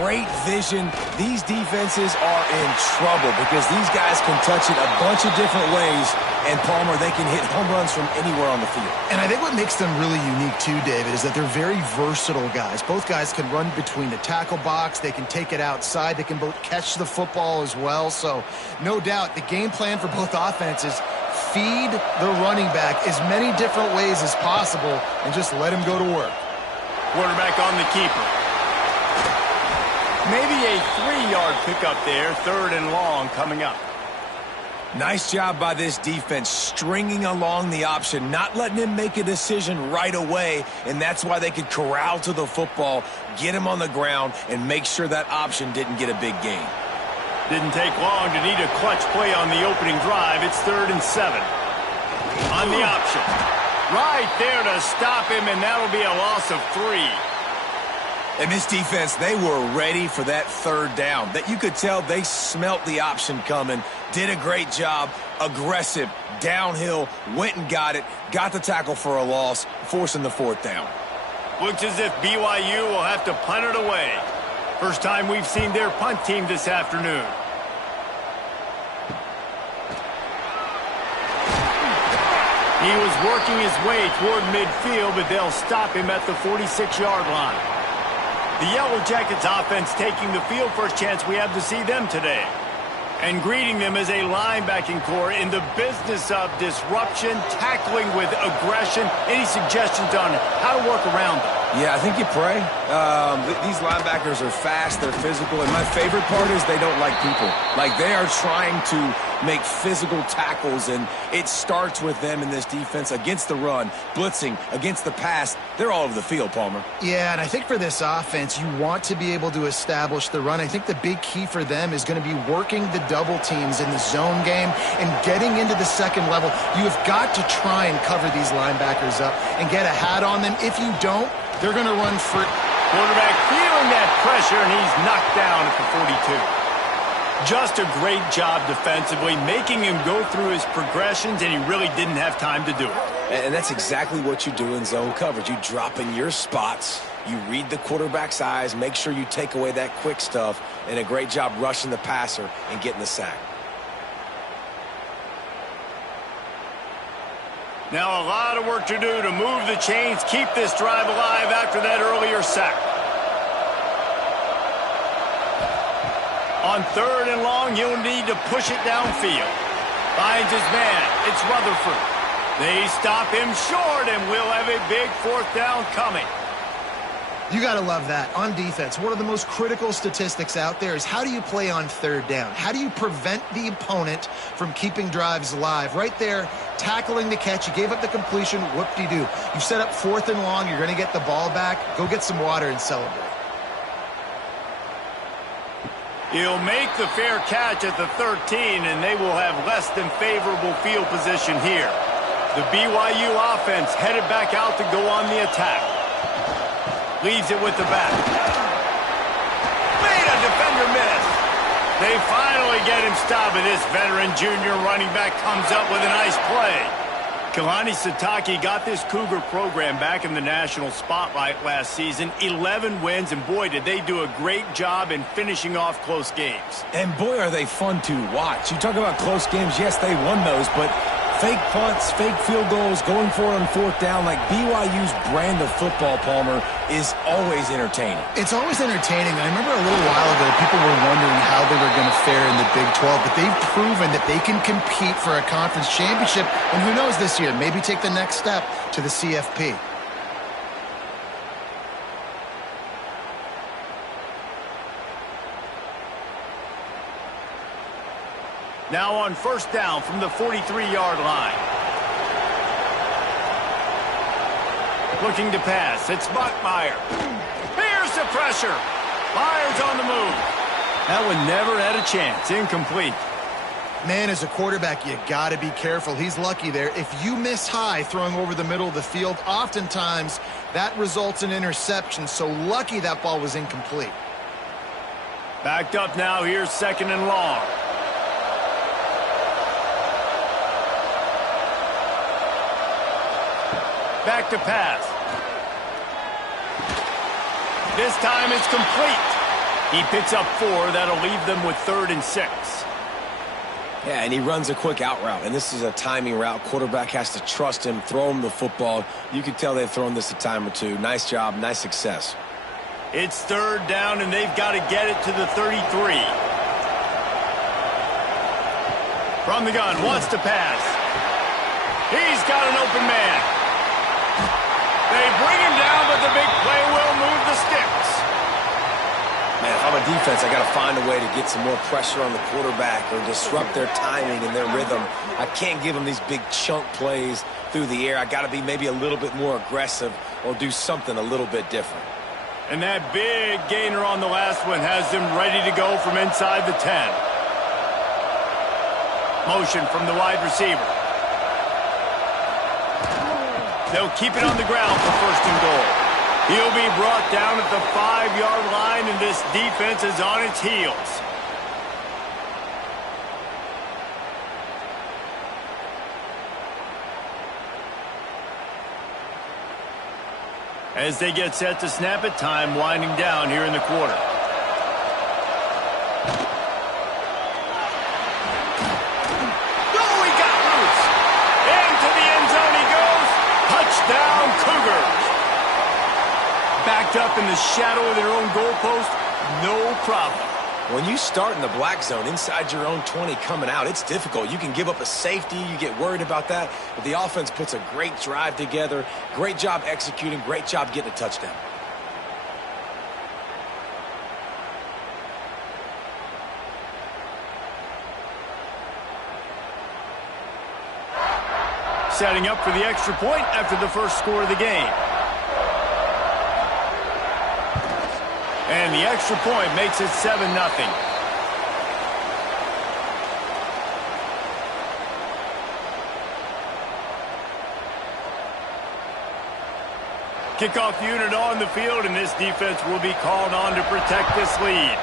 great vision. These defenses are in trouble because these guys can touch it a bunch of different ways, and Palmer, they can hit home runs from anywhere on the field. And I think what makes them really unique too, David, is that they're very versatile guys. Both guys can run between the tackle box. They can take it outside. They can both catch the football as well. So no doubt the game plan for both offenses, feed the running back as many different ways as possible and just let him go to work. Quarterback on the keeper. Maybe a 3-yard pickup there, 3rd and long coming up. Nice job by this defense, stringing along the option, not letting him make a decision right away, and that's why they could corral to the football, get him on the ground, and make sure that option didn't get a big gain. Didn't take long to need a clutch play on the opening drive. It's 3rd and 7. On the option. Right there to stop him, and that'll be a loss of 3. And this defense, they were ready for that third down. That you could tell they smelt the option coming, did a great job, aggressive, downhill, went and got it, got the tackle for a loss, forcing the fourth down. Looks as if BYU will have to punt it away. First time we've seen their punt team this afternoon. He was working his way toward midfield, but they'll stop him at the 46-yard line. The Yellow Jackets offense taking the field. First chance we have to see them today. And greeting them as a linebacking core in the business of disruption, tackling with aggression. Any suggestions on how to work around them? Yeah, I think you pray. These linebackers are fast, they're physical, and my favorite part is they don't like people. Like, they are trying to make physical tackles, and it starts with them in this defense against the run, blitzing, against the pass. They're all over the field, Palmer. Yeah, and I think for this offense, you want to be able to establish the run. I think the big key for them is going to be working the double teams in the zone game and getting into the second level. You have got to try and cover these linebackers up and get a hat on them. If you don't, they're going to run free. Quarterback feeling that pressure, and he's knocked down at the 42. Just a great job defensively, making him go through his progressions, and he really didn't have time to do it. And that's exactly what you do in zone coverage. You drop in your spots, you read the quarterback's eyes, make sure you take away that quick stuff, and a great job rushing the passer and getting the sack. Now a lot of work to do to move the chains, keep this drive alive after that earlier sack. On third and long, he'll need to push it downfield. Finds his man. It's Rutherford. They stop him short, and we'll have a big fourth down coming. You got to love that. On defense, one of the most critical statistics out there is how do you play on third down? How do you prevent the opponent from keeping drives alive? Right there, tackling the catch. You gave up the completion. Whoop-de-doo. You set up fourth and long. You're going to get the ball back. Go get some water and celebrate. He'll make the fair catch at the 13, and they will have less than favorable field position here. The BYU offense headed back out to go on the attack. Leaves it with the back. Made a defender miss. They finally get him stopped, and this veteran junior running back comes up with a nice play. Kalani Sitake got this Cougar program back in the national spotlight last season. 11 wins, and boy, did they do a great job in finishing off close games. And boy, are they fun to watch. You talk about close games, yes, they won those, but fake punts, fake field goals, going for it on fourth down, like BYU's brand of football, Palmer, is always entertaining. It's always entertaining. I remember a little while ago, people were wondering how they were going to fare in the Big 12, but they've proven that they can compete for a conference championship, and who knows this year, maybe take the next step to the CFP. Now on first down from the 43-yard line. Looking to pass. It's Bachmeier. Here's the pressure. Myers on the move. That one never had a chance. Incomplete. Man, as a quarterback, you got to be careful. He's lucky there. If you miss high throwing over the middle of the field, oftentimes that results in interception. So lucky that ball was incomplete. Backed up now. Here's second and long. Back to pass. This time it's complete. He picks up 4. That'll leave them with 3rd and 6. Yeah, and he runs a quick out route, and this is a timing route. Quarterback has to trust him, throw him the football. You can tell they've thrown this a time or two. Nice job, nice success. It's 3rd down, and they've got to get it to the 33. From the gun, wants to pass. He's got an open man. They bring him down, but the big play will move the sticks. Man, if I'm a defense, I got to find a way to get some more pressure on the quarterback or disrupt their timing and their rhythm. I can't give them these big chunk plays through the air. I got to be maybe a little bit more aggressive or do something a little bit different. And that big gainer on the last one has them ready to go from inside the 10. Motion from the wide receiver. They'll keep it on the ground for 1st and goal. He'll be brought down at the 5-yard line, and this defense is on its heels. As they get set to snap it, time winding down here in the quarter. Oh, he got loose. Into the end zone he goes. Touchdown, Cougars. Backed up in the shadow of their own goalpost, no problem. When you start in the black zone inside your own 20 coming out, it's difficult. You can give up a safety. You get worried about that. But the offense puts a great drive together. Great job executing. Great job getting a touchdown. Setting up for the extra point after the first score of the game. And the extra point makes it 7-0. Kickoff unit on the field, and this defense will be called on to protect this lead.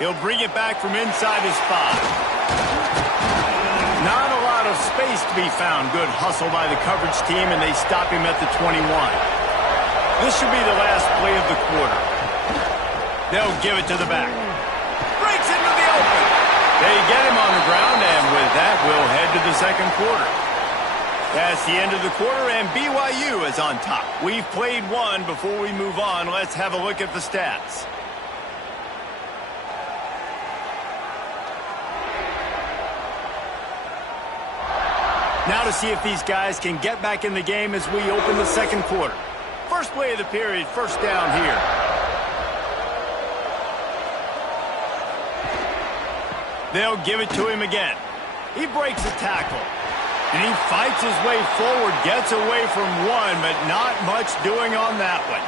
He'll bring it back from inside his 5. Not a lot of space to be found. Good hustle by the coverage team, and they stop him at the 21. This should be the last play of the quarter. They'll give it to the back. Breaks into the open. They get him on the ground, and with that, we'll head to the second quarter. That's the end of the quarter, and BYU is on top. We've played one. Before we move on, let's have a look at the stats. Now to see if these guys can get back in the game as we open the second quarter. First play of the period, first down here. They'll give it to him again. He breaks a tackle. And he fights his way forward, gets away from one, but not much doing on that one.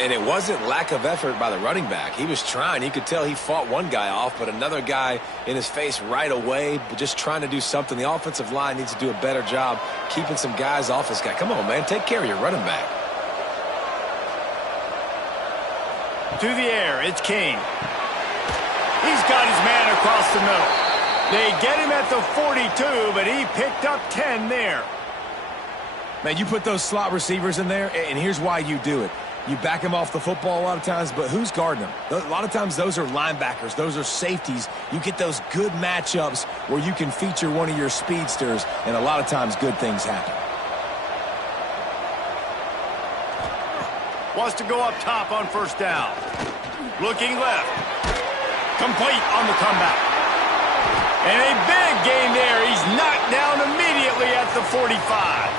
And it wasn't lack of effort by the running back. He was trying. You could tell he fought one guy off, but another guy in his face right away, but just trying to do something. The offensive line needs to do a better job keeping some guys off this guy. Come on, man. Take care of your running back. To the air, it's Kane. He's got his man across the middle. They get him at the 42, but he picked up 10 there. Man, you put those slot receivers in there, and here's why you do it. You back them off the football a lot of times, but who's guarding them? A lot of times those are linebackers. Those are safeties. You get those good matchups where you can feature one of your speedsters, and a lot of times good things happen. Wants to go up top on first down. Looking left. Complete on the comeback. And a big gain there. He's knocked down immediately at the 45.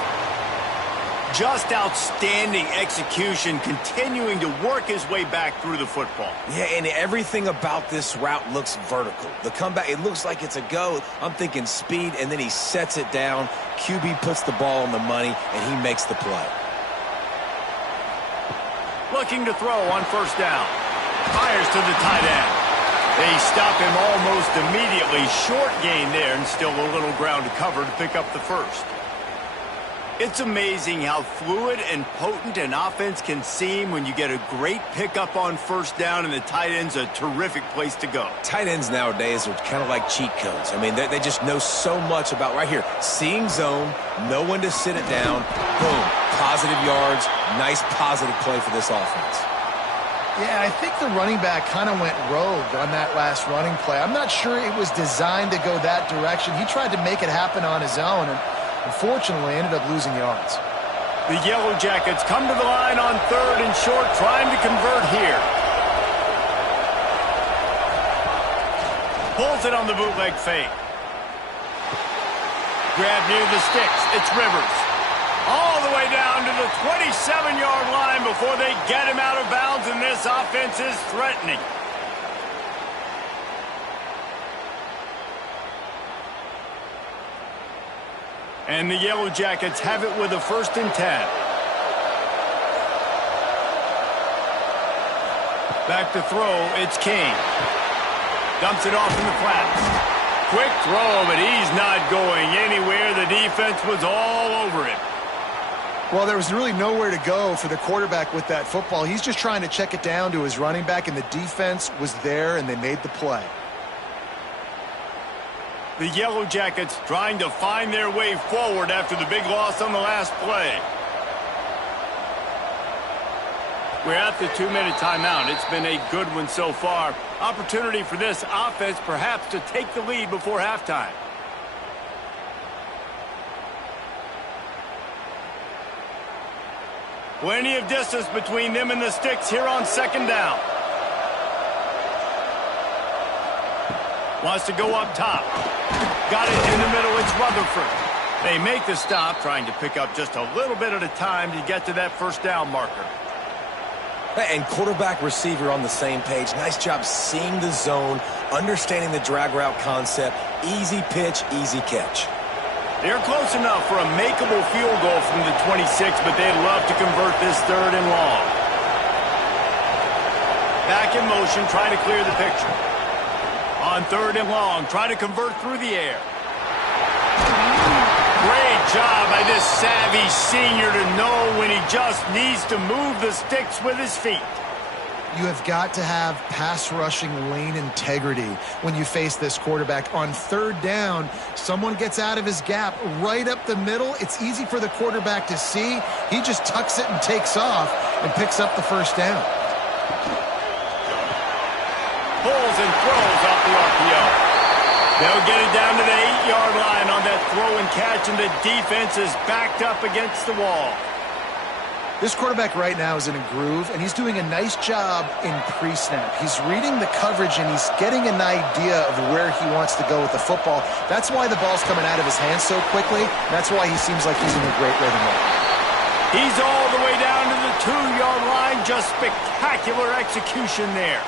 Just outstanding execution, continuing to work his way back through the football. Yeah, and everything about this route looks vertical. The comeback, it looks like it's a go. I'm thinking speed, and then he sets it down. QB puts the ball on the money, and he makes the play. Looking to throw on first down. Fires to the tight end. They stop him almost immediately. Short gain there, and still a little ground to cover to pick up the first. It's amazing how fluid and potent an offense can seem when you get a great pickup on first down, and the tight end's a terrific place to go. Tight ends nowadays are kind of like cheat codes. I mean, they just know so much about right here. Seeing zone, know when to sit it down, boom, positive yards, nice positive play for this offense. Yeah, I think the running back kind of went rogue on that last running play. I'm not sure it was designed to go that direction. He tried to make it happen on his own, and unfortunately ended up losing yards. The Yellow Jackets come to the line on third and short, trying to convert here. Pulls it on the bootleg fake. Grab near the sticks. It's Rivers. All the way down to the 27-yard line before they get him out of bounds, and this offense is threatening. And the Yellow Jackets have it with a 1st and 10. Back to throw, it's King. Dumps it off in the flats. Quick throw, but he's not going anywhere. The defense was all over him. Well, there was really nowhere to go for the quarterback with that football. He's just trying to check it down to his running back, and the defense was there, and they made the play. The Yellow Jackets trying to find their way forward after the big loss on the last play. We're at the 2-minute timeout. It's been a good one so far. Opportunity for this offense perhaps to take the lead before halftime. Plenty of distance between them and the sticks here on second down. Wants to go up top. Got it in the middle. It's Rutherford. They make the stop, trying to pick up just a little bit at a time to get to that first down marker. And quarterback receiver on the same page. Nice job seeing the zone, understanding the drag route concept. Easy pitch, easy catch. They're close enough for a makeable field goal from the 26, but they'd love to convert this 3rd and long. Back in motion, trying to clear the picture. On 3rd and long, trying to convert through the air. Great job by this savvy senior to know when he just needs to move the sticks with his feet. You have got to have pass rushing lane integrity when you face this quarterback. On 3rd down, someone gets out of his gap right up the middle. It's easy for the quarterback to see. He just tucks it and takes off and picks up the first down. Pulls and throws off the RPO. They'll get it down to the 8-yard line on that throw and catch, and the defense is backed up against the wall. This quarterback right now is in a groove, and he's doing a nice job in pre-snap. He's reading the coverage, and he's getting an idea of where he wants to go with the football. That's why the ball's coming out of his hands so quickly. That's why he seems like he's in a great rhythm right now. He's all the way down to the 2-yard line. Just spectacular execution there.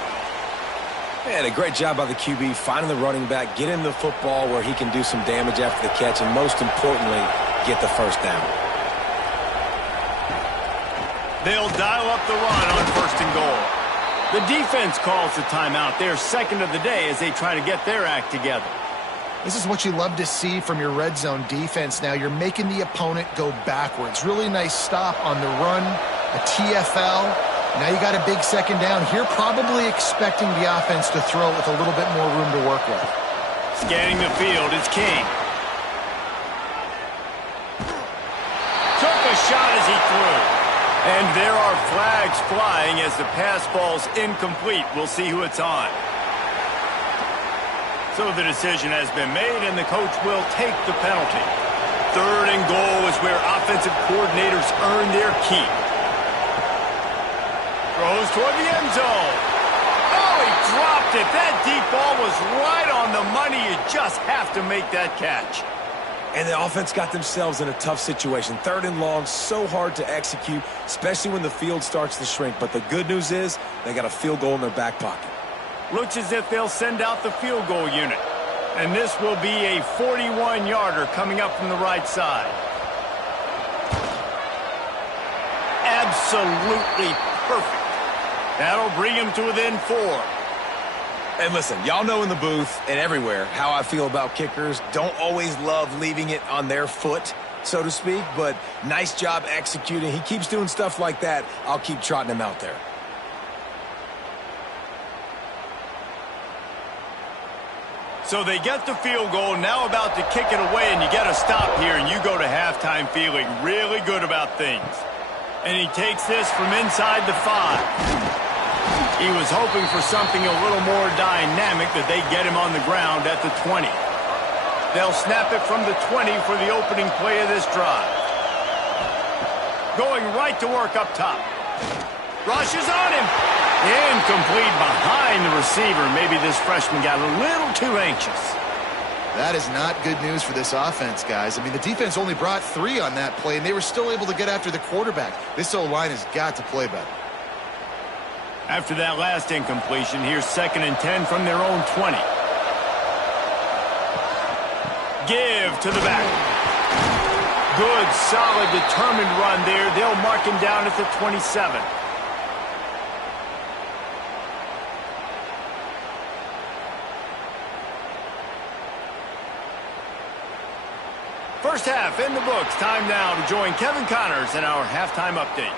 And a great job by the QB, finding the running back, getting the football where he can do some damage after the catch, and most importantly, get the first down. They'll dial up the run on 1st and goal. The defense calls the timeout. They're 2nd of the day as they try to get their act together. This is what you love to see from your red zone defense now. You're making the opponent go backwards. Really nice stop on the run, a TFL. Now you got a big 2nd down here, probably expecting the offense to throw with a little bit more room to work with. Scanning the field is King. Took a shot as he threw. And there are flags flying as the pass falls incomplete. We'll see who it's on. So the decision has been made, and the coach will take the penalty. 3rd and goal is where offensive coordinators earn their keep. Throws toward the end zone. Oh, he dropped it. That deep ball was right on the money. You just have to make that catch. And the offense got themselves in a tough situation. 3rd and long, so hard to execute, especially when the field starts to shrink. But the good news is they got a field goal in their back pocket. Looks as if they'll send out the field goal unit. And this will be a 41-yarder coming up from the right side. Absolutely perfect. That'll bring him to within 4. And listen, y'all know in the booth and everywhere how I feel about kickers. Don't always love leaving it on their foot, so to speak, but nice job executing. He keeps doing stuff like that. I'll keep trotting him out there. So they get the field goal, now about to kick it away, and you get a stop here, and you go to halftime feeling really good about things. And he takes this from inside the 5. He was hoping for something a little more dynamic, that they get him on the ground at the 20. They'll snap it from the 20 for the opening play of this drive. Going right to work up top. Rushes on him. Incomplete behind the receiver. Maybe this freshman got a little too anxious. That is not good news for this offense, guys. I mean, the defense only brought 3 on that play, and they were still able to get after the quarterback. This O-line has got to play better. After that last incompletion, here's 2nd and 10 from their own 20. Give to the back. Good, solid, determined run there. They'll mark him down at the 27. First half in the books. Time now to join Kevin Connors in our halftime update.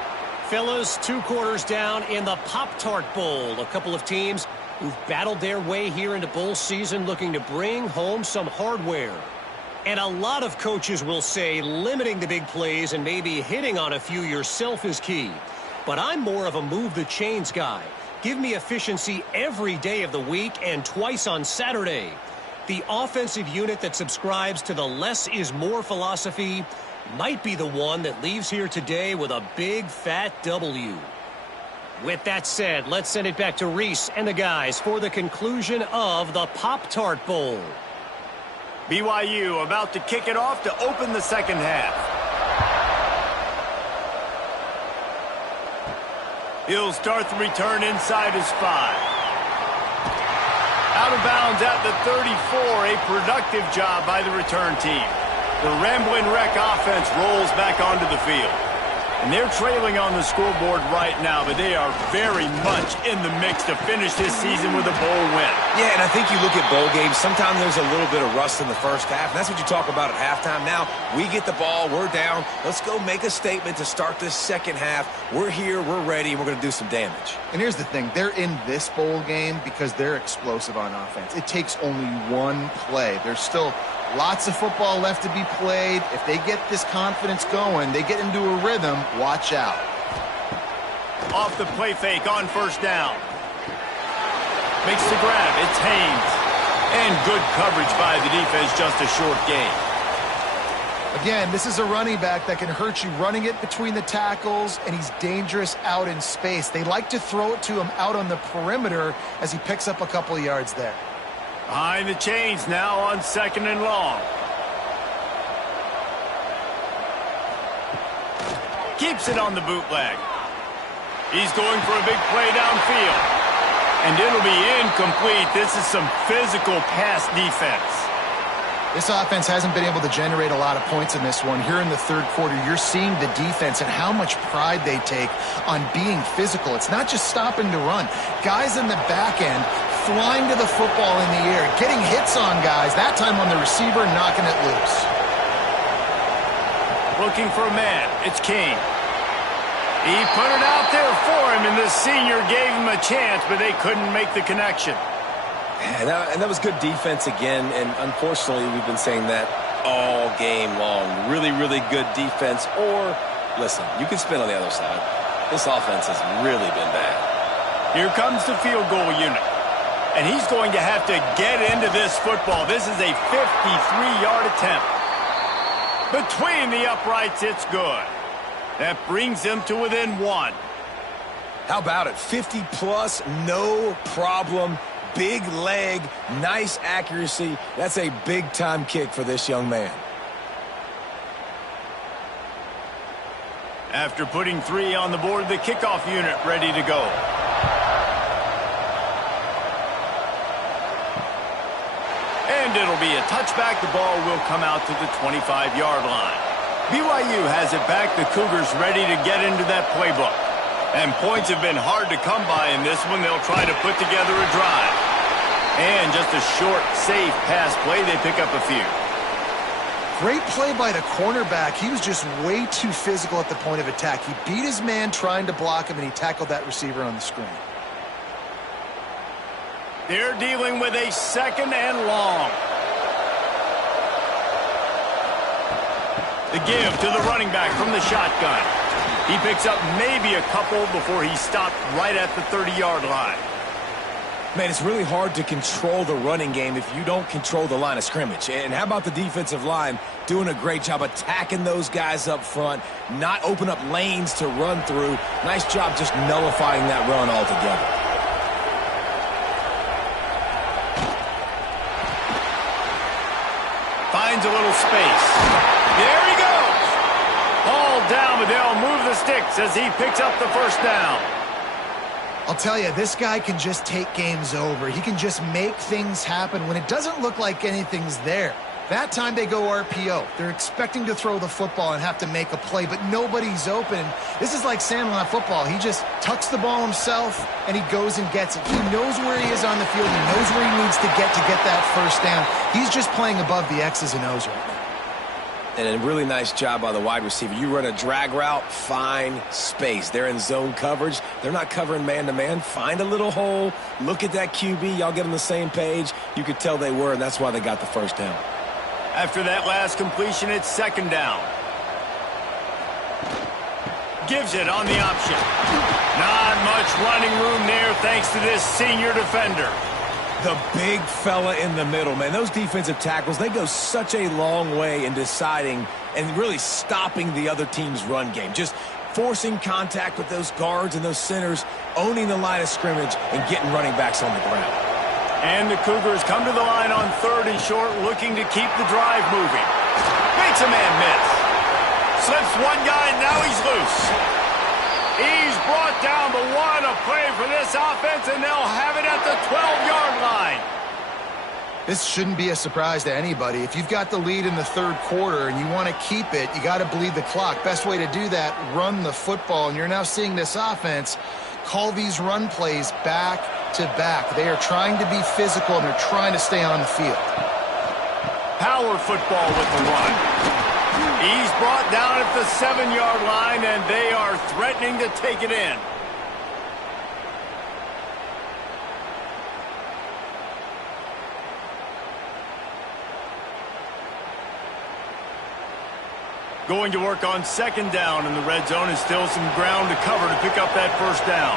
Fellas, 2 quarters down in the Pop-Tart Bowl. A couple of teams who've battled their way here into bowl season looking to bring home some hardware. And a lot of coaches will say limiting the big plays and maybe hitting on a few yourself is key. But I'm more of a move the chains guy. Give me efficiency every day of the week and twice on Saturday. The offensive unit that subscribes to the less is more philosophy might be the one that leaves here today with a big fat W. With that said, let's send it back to Reese and the guys for the conclusion of the Pop-Tart Bowl. BYU about to kick it off to open the second half. He'll start the return inside his 5. Out of bounds at the 34, a productive job by the return team. The Rambling Wreck offense rolls back onto the field. And they're trailing on the scoreboard right now, but they are very much in the mix to finish this season with a bowl win. Yeah, and I think you look at bowl games, sometimes there's a little bit of rust in the first half, and that's what you talk about at halftime. Now, we get the ball, we're down. Let's go make a statement to start this second half. We're here, we're ready, and we're going to do some damage. And here's the thing. They're in this bowl game because they're explosive on offense. It takes only one play. There's still lots of football left to be played. If they get this confidence going, they get into a rhythm, watch out. Off the play fake on first down. Makes the grab. It's Haynes. And good coverage by the defense, just a short gain. Again, this is a running back that can hurt you running it between the tackles, and he's dangerous out in space. They like to throw it to him out on the perimeter as he picks up a couple of yards there. Behind the chains now on 2nd and long. Keeps it on the bootleg. He's going for a big play downfield. And it'll be incomplete. This is some physical pass defense. This offense hasn't been able to generate a lot of points in this one. Here in the third quarter, you're seeing the defense and how much pride they take on being physical. It's not just stopping to run. Guys in the back end flying to the football in the air, getting hits on guys, that time on the receiver, knocking it loose. Looking for a man. It's King. He put it out there for him, and the senior gave him a chance, but they couldn't make the connection. And that was good defense again, and unfortunately we've been saying that all game long. Really, really good defense. Or, listen, you can spin on the other side. This offense has really been bad. Here comes the field goal unit. And he's going to have to get into this football. This is a 53-yard attempt. Between the uprights, it's good. That brings him to within 1. How about it? 50-plus, no problem. Big leg, nice accuracy. That's a big-time kick for this young man. After putting 3 on the board, the kickoff unit ready to go. And it'll be a touchback. The ball will come out to the 25-yard line. BYU has it back. The Cougars ready to get into that playbook. And points have been hard to come by in this one. They'll try to put together a drive. And just a short, safe pass play. They pick up a few. Great play by the cornerback. He was just way too physical at the point of attack. He beat his man trying to block him, and he tackled that receiver on the screen. They're dealing with a 2nd and long. The give to the running back from the shotgun. He picks up maybe a couple before he stopped right at the 30-yard line. Man, it's really hard to control the running game if you don't control the line of scrimmage. And how about the defensive line doing a great job attacking those guys up front, not open up lanes to run through. Nice job just nullifying that run altogether. Finds a little space. There he goes. Ball down, but they'll move the sticks as he picks up the first down. I'll tell you, this guy can just take games over. He can just make things happen when it doesn't look like anything's there. That time they go RPO. They're expecting to throw the football and have to make a play, but nobody's open. This is like Sandlot football. He just tucks the ball himself, and he goes and gets it. He knows where he is on the field. He knows where he needs to get that first down. He's just playing above the X's and O's right now. And a really nice job by the wide receiver. You run a drag route, find space. They're in zone coverage. They're not covering man-to-man. Find a little hole. Look at that QB. Y'all get on the same page. You could tell they were, and that's why they got the first down. After that last completion, it's second down. Gives it on the option. Not much running room there thanks to this senior defender. The big fella in the middle, man. Those defensive tackles, they go such a long way in deciding and really stopping the other team's run game. Just forcing contact with those guards and those centers, owning the line of scrimmage, and getting running backs on the ground. And the Cougars come to the line on third and short, looking to keep the drive moving. Makes a man miss. Slips one guy, now he's loose. He's brought down, but what a play for this offense, and they'll have it at the 12-yard line. This shouldn't be a surprise to anybody. If you've got the lead in the third quarter and you want to keep it, you got to bleed the clock. Best way to do that, run the football. And you're now seeing this offense call these run plays back to back. They are trying to be physical, and they're trying to stay on the field. Power football with the run. He's brought down at the 7-yard line, and they are threatening to take it in. Going to work on second down in the red zone, and still some ground to cover to pick up that first down.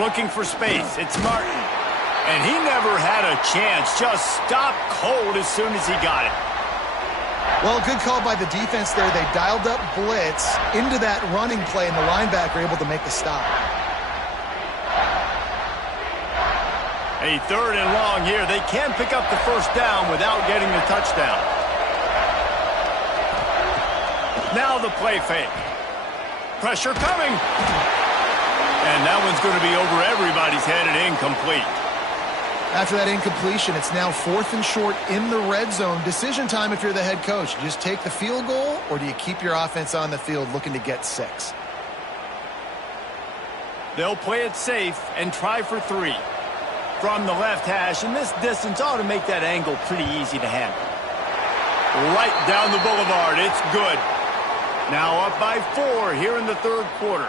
Looking for space. It's Martin. And he never had a chance. Just stopped cold as soon as he got it. Well, good call by the defense there. They dialed up blitz into that running play, and the linebacker able to make the stop. A third and long here. They can pick up the first down without getting the touchdown. Now the play fake. Pressure coming. And that one's going to be over everybody's head and incomplete. After that incompletion, it's now fourth and short in the red zone. Decision time if you're the head coach. You just take the field goal, or do you keep your offense on the field looking to get 6? They'll play it safe and try for 3. From the left hash, and this distance ought to make that angle pretty easy to handle. Right down the boulevard. It's good. Now up by 4 here in the third quarter.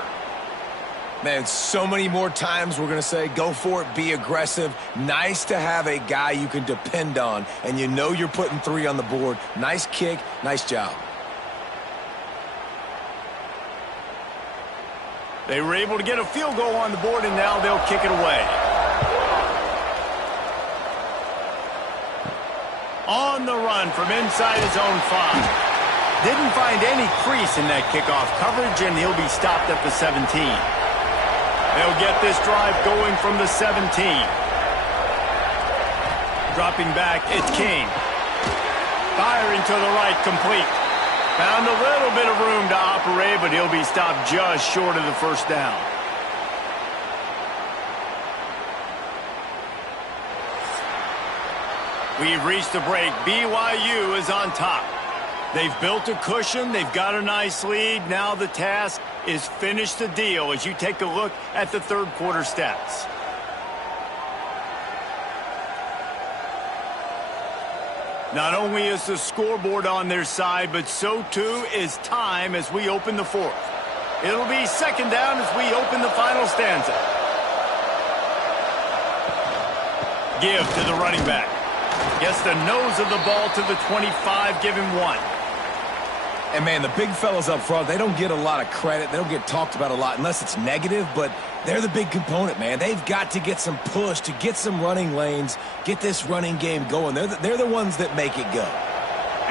Man, so many more times we're going to say, go for it, be aggressive. Nice to have a guy you can depend on, and you know you're putting 3 on the board. Nice kick, nice job. They were able to get a field goal on the board, and now they'll kick it away. On the run from inside his own 5. Didn't find any crease in that kickoff coverage, and he'll be stopped at the 17. They'll get this drive going from the 17. Dropping back, it's King. Firing to the right, complete. Found a little bit of room to operate, but he'll be stopped just short of the first down. We've reached the break. BYU is on top. They've built a cushion. They've got a nice lead. Now the task is finish the deal as you take a look at the third quarter stats. Not only is the scoreboard on their side, but so too is time as we open the fourth. It'll be second down as we open the final stanza. Give to the running back. Gets the nose of the ball to the 25, give him 1. And, man, the big fellas up front, they don't get a lot of credit. They don't get talked about a lot unless it's negative, but they're the big component, man. They've got to get some push, to get some running lanes, get this running game going. They're the ones that make it go.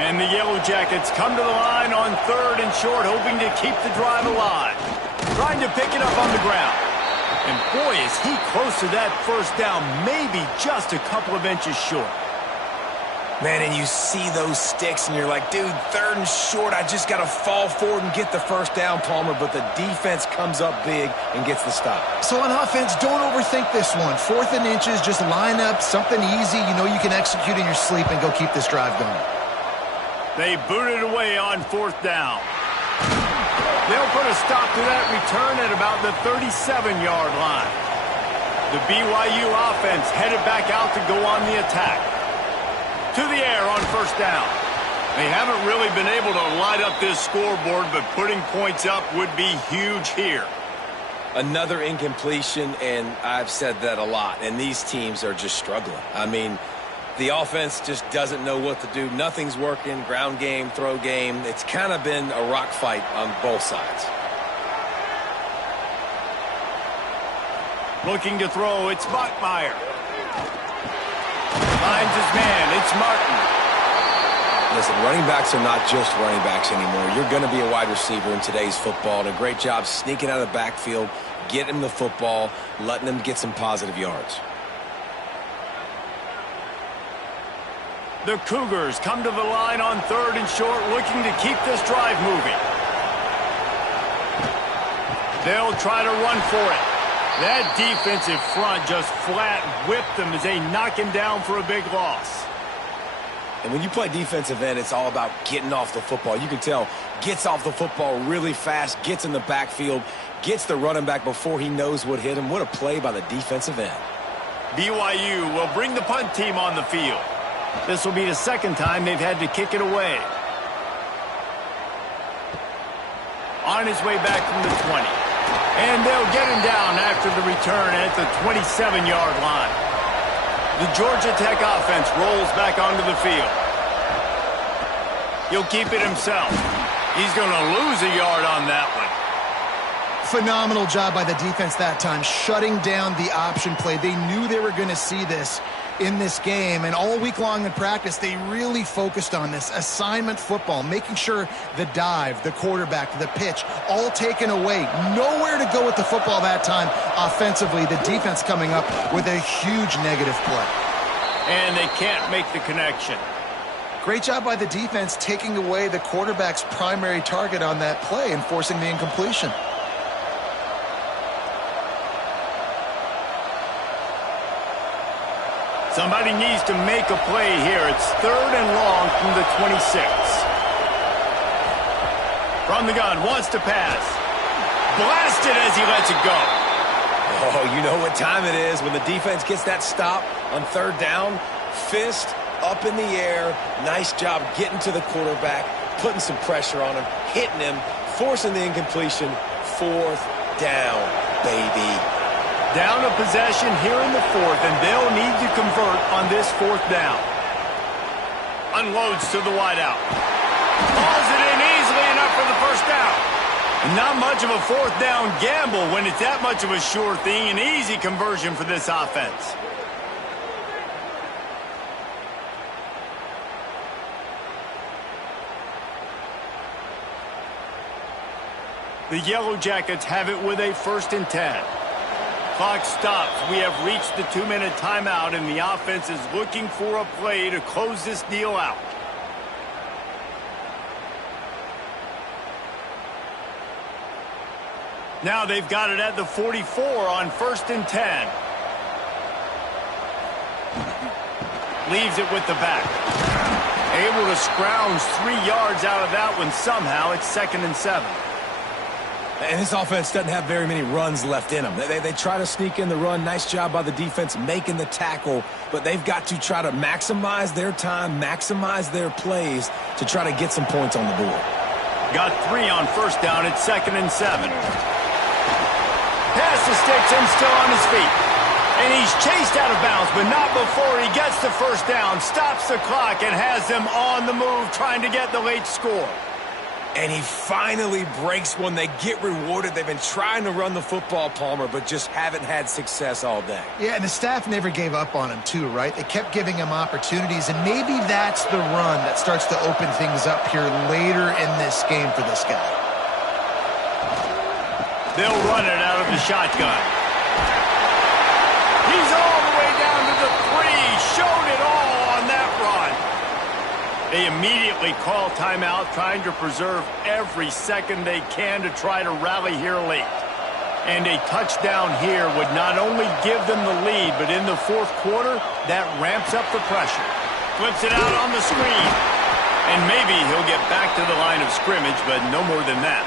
And the Yellow Jackets come to the line on third and short, hoping to keep the drive alive. Trying to pick it up on the ground. And, boy, is he close to that first down, maybe just a couple of inches short. Man, and you see those sticks, and you're like, dude, third and short, I just got to fall forward and get the first down, Palmer, but the defense comes up big and gets the stop. So on offense, don't overthink this one. Fourth and inches, just line up, something easy you know you can execute in your sleep and go keep this drive going. They boot it away on fourth down. They'll put a stop to that return at about the 37-yard line. The BYU offense headed back out to go on the attack. to the air on first down. They haven't really been able to light up this scoreboard, but putting points up would be huge here. Another incompletion, and I've said that a lot, and these teams are just struggling. I mean, the offense just doesn't know what to do. Nothing's working, ground game, throw game. It's kind of been a rock fight on both sides. Looking to throw, it's Bachmeier. Finds his man, it's Martin. Listen, running backs are not just running backs anymore. You're going to be a wide receiver in today's football, and a great job sneaking out of the backfield, getting him the football, letting him get some positive yards. The Cougars come to the line on 3rd and short, looking to keep this drive moving. They'll try to run for it. That defensive front just flat whipped them as they knock him down for a big loss. And when you play defensive end, it's all about getting off the football. You can tell, gets off the football really fast, gets in the backfield, gets the running back before he knows what hit him. What a play by the defensive end. BYU will bring the punt team on the field. This will be the second time they've had to kick it away. On his way back from the 20. And they'll get him down after the return at the 27-yard line. The Georgia Tech offense rolls back onto the field. He'll keep it himself. He's going to lose a yard on that one. Phenomenal job by the defense that time, shutting down the option play. They knew they were going to see this in this game, and all week long in practice, they really focused on this assignment football, making sure the dive, the quarterback, the pitch, all taken away. Nowhere to go with the football that time offensively. The defense coming up with a huge negative play. And they can't make the connection. Great job by the defense taking away the quarterback's primary target on that play and forcing the incompletion. Somebody needs to make a play here. It's 3rd and long from the 26. From the gun, wants to pass. Blasted as he lets it go. Oh, you know what time it is when the defense gets that stop on 3rd down. Fist up in the air. Nice job getting to the quarterback, putting some pressure on him, hitting him, forcing the incompletion. 4th down, baby. Down a possession here in the 4th, and they'll need to convert on this 4th down. Unloads to the wideout. Hauls it in easily enough for the first down. Not much of a 4th down gamble when it's that much of a sure thing. An easy conversion for this offense. The Yellow Jackets have it with a 1st and 10. Clock stops. We have reached the 2-minute timeout, and the offense is looking for a play to close this deal out. Now they've got it at the 44 on 1st and 10. Leaves it with the back. Able to scrounge 3 yards out of that one somehow. It's 2nd and 7. And this offense doesn't have very many runs left in them. They try to sneak in the run. Nice job by the defense making the tackle. But they've got to try to maximize their time, maximize their plays to try to get some points on the board. Got 3 on 1st down. It's 2nd and 7. Pass the sticks and still on his feet. And he's chased out of bounds, but not before he gets the 1st down, stops the clock, and has them on the move trying to get the late score. And he finally breaks one. They get rewarded. They've been trying to run the football, Palmer, but just haven't had success all day. Yeah, and the staff never gave up on him, too, right? They kept giving him opportunities, and maybe that's the run that starts to open things up here later in this game for this guy. They'll run it out of the shotgun. He's all the way down to the 3. Showed it all on that run. They immediately call timeout, trying to preserve every second they can to try to rally here late. And a touchdown here would not only give them the lead, but in the 4th quarter, that ramps up the pressure. Flips it out on the screen. And maybe he'll get back to the line of scrimmage, but no more than that.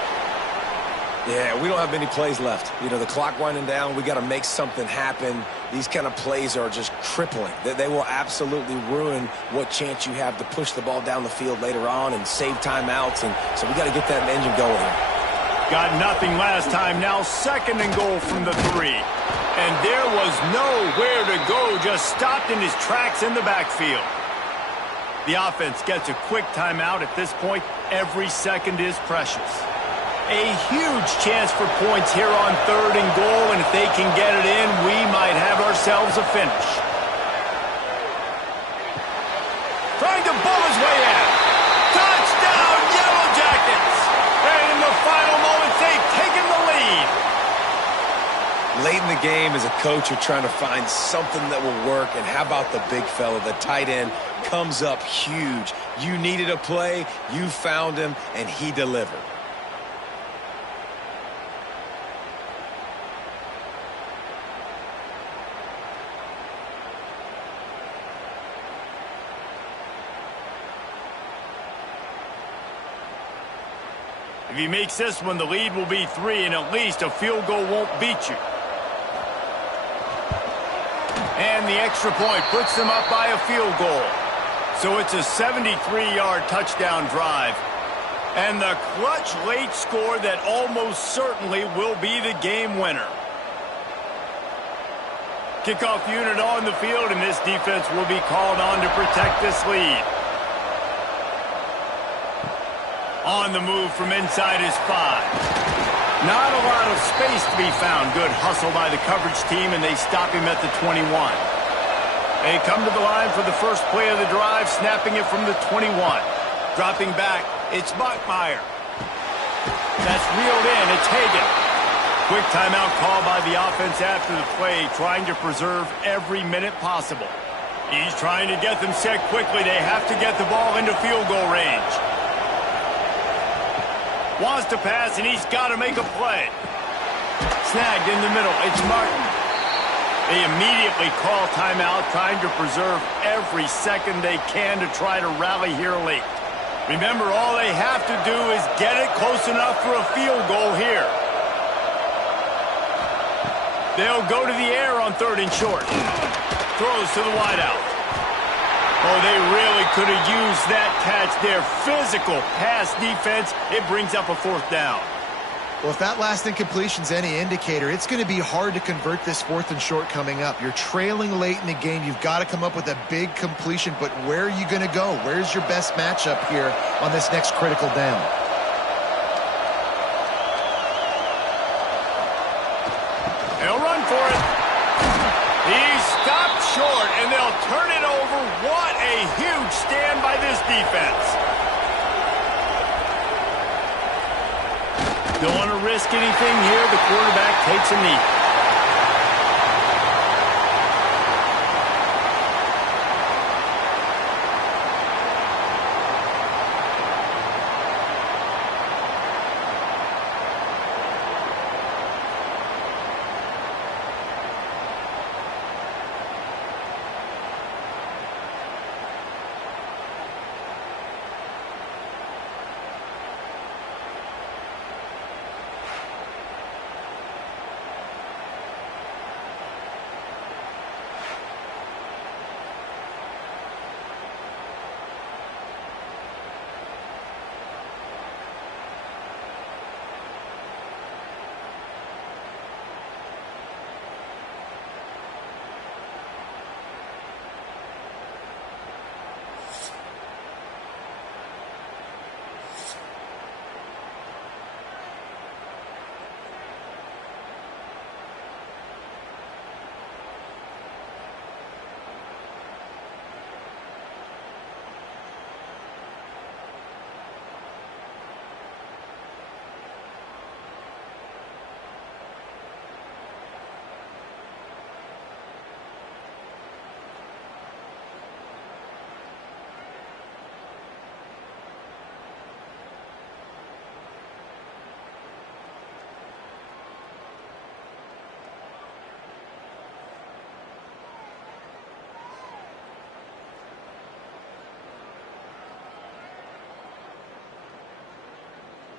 Yeah, we don't have many plays left. You know, the clock winding down, we got to make something happen. These kind of plays are just crippling. They will absolutely ruin what chance you have to push the ball down the field later on and save timeouts. And so we got to get that engine going here. Got nothing last time. Now 2nd and goal from the 3. And there was nowhere to go. Just stopped in his tracks in the backfield. The offense gets a quick timeout. At this point, every second is precious. A huge chance for points here on 3rd and goal, and if they can get it in, we might have ourselves a finish. Trying to bull his way in. Touchdown, Yellow Jackets! And in the final moments, they've taken the lead. Late in the game, as a coach, you're trying to find something that will work, and how about the big fella, the tight end, comes up huge. You needed a play, you found him, and he delivered. If he makes this one, the lead will be 3, and at least a field goal won't beat you. And the extra point puts them up by a field goal. So it's a 73-yard touchdown drive. And the clutch late score that almost certainly will be the game winner. Kickoff unit on the field, and this defense will be called on to protect this lead. On the move from inside his 5. Not a lot of space to be found. Good hustle by the coverage team, and they stop him at the 21. They come to the line for the first play of the drive, snapping it from the 21. Dropping back, it's Bachmeier. That's reeled in, it's Hagan. Quick timeout call by the offense after the play, trying to preserve every minute possible. He's trying to get them set quickly. They have to get the ball into field goal range. Wants to pass, and he's got to make a play. Snagged in the middle. It's Martin. They immediately call timeout, trying to preserve every second they can to try to rally here late. Remember, all they have to do is get it close enough for a field goal here. They'll go to the air on 3rd and short. Throws to the wideout. Oh, they really could have used that catch there. Physical pass defense. It brings up a 4th down. Well, if that last incompletion's any indicator, it's going to be hard to convert this 4th and short coming up. You're trailing late in the game. You've got to come up with a big completion, but where are you going to go? Where's your best matchup here on this next critical down? They'll run for it. He's stopped short, and they'll turn it over. What a huge stand by this defense. Don't want to risk anything here. The quarterback takes a knee.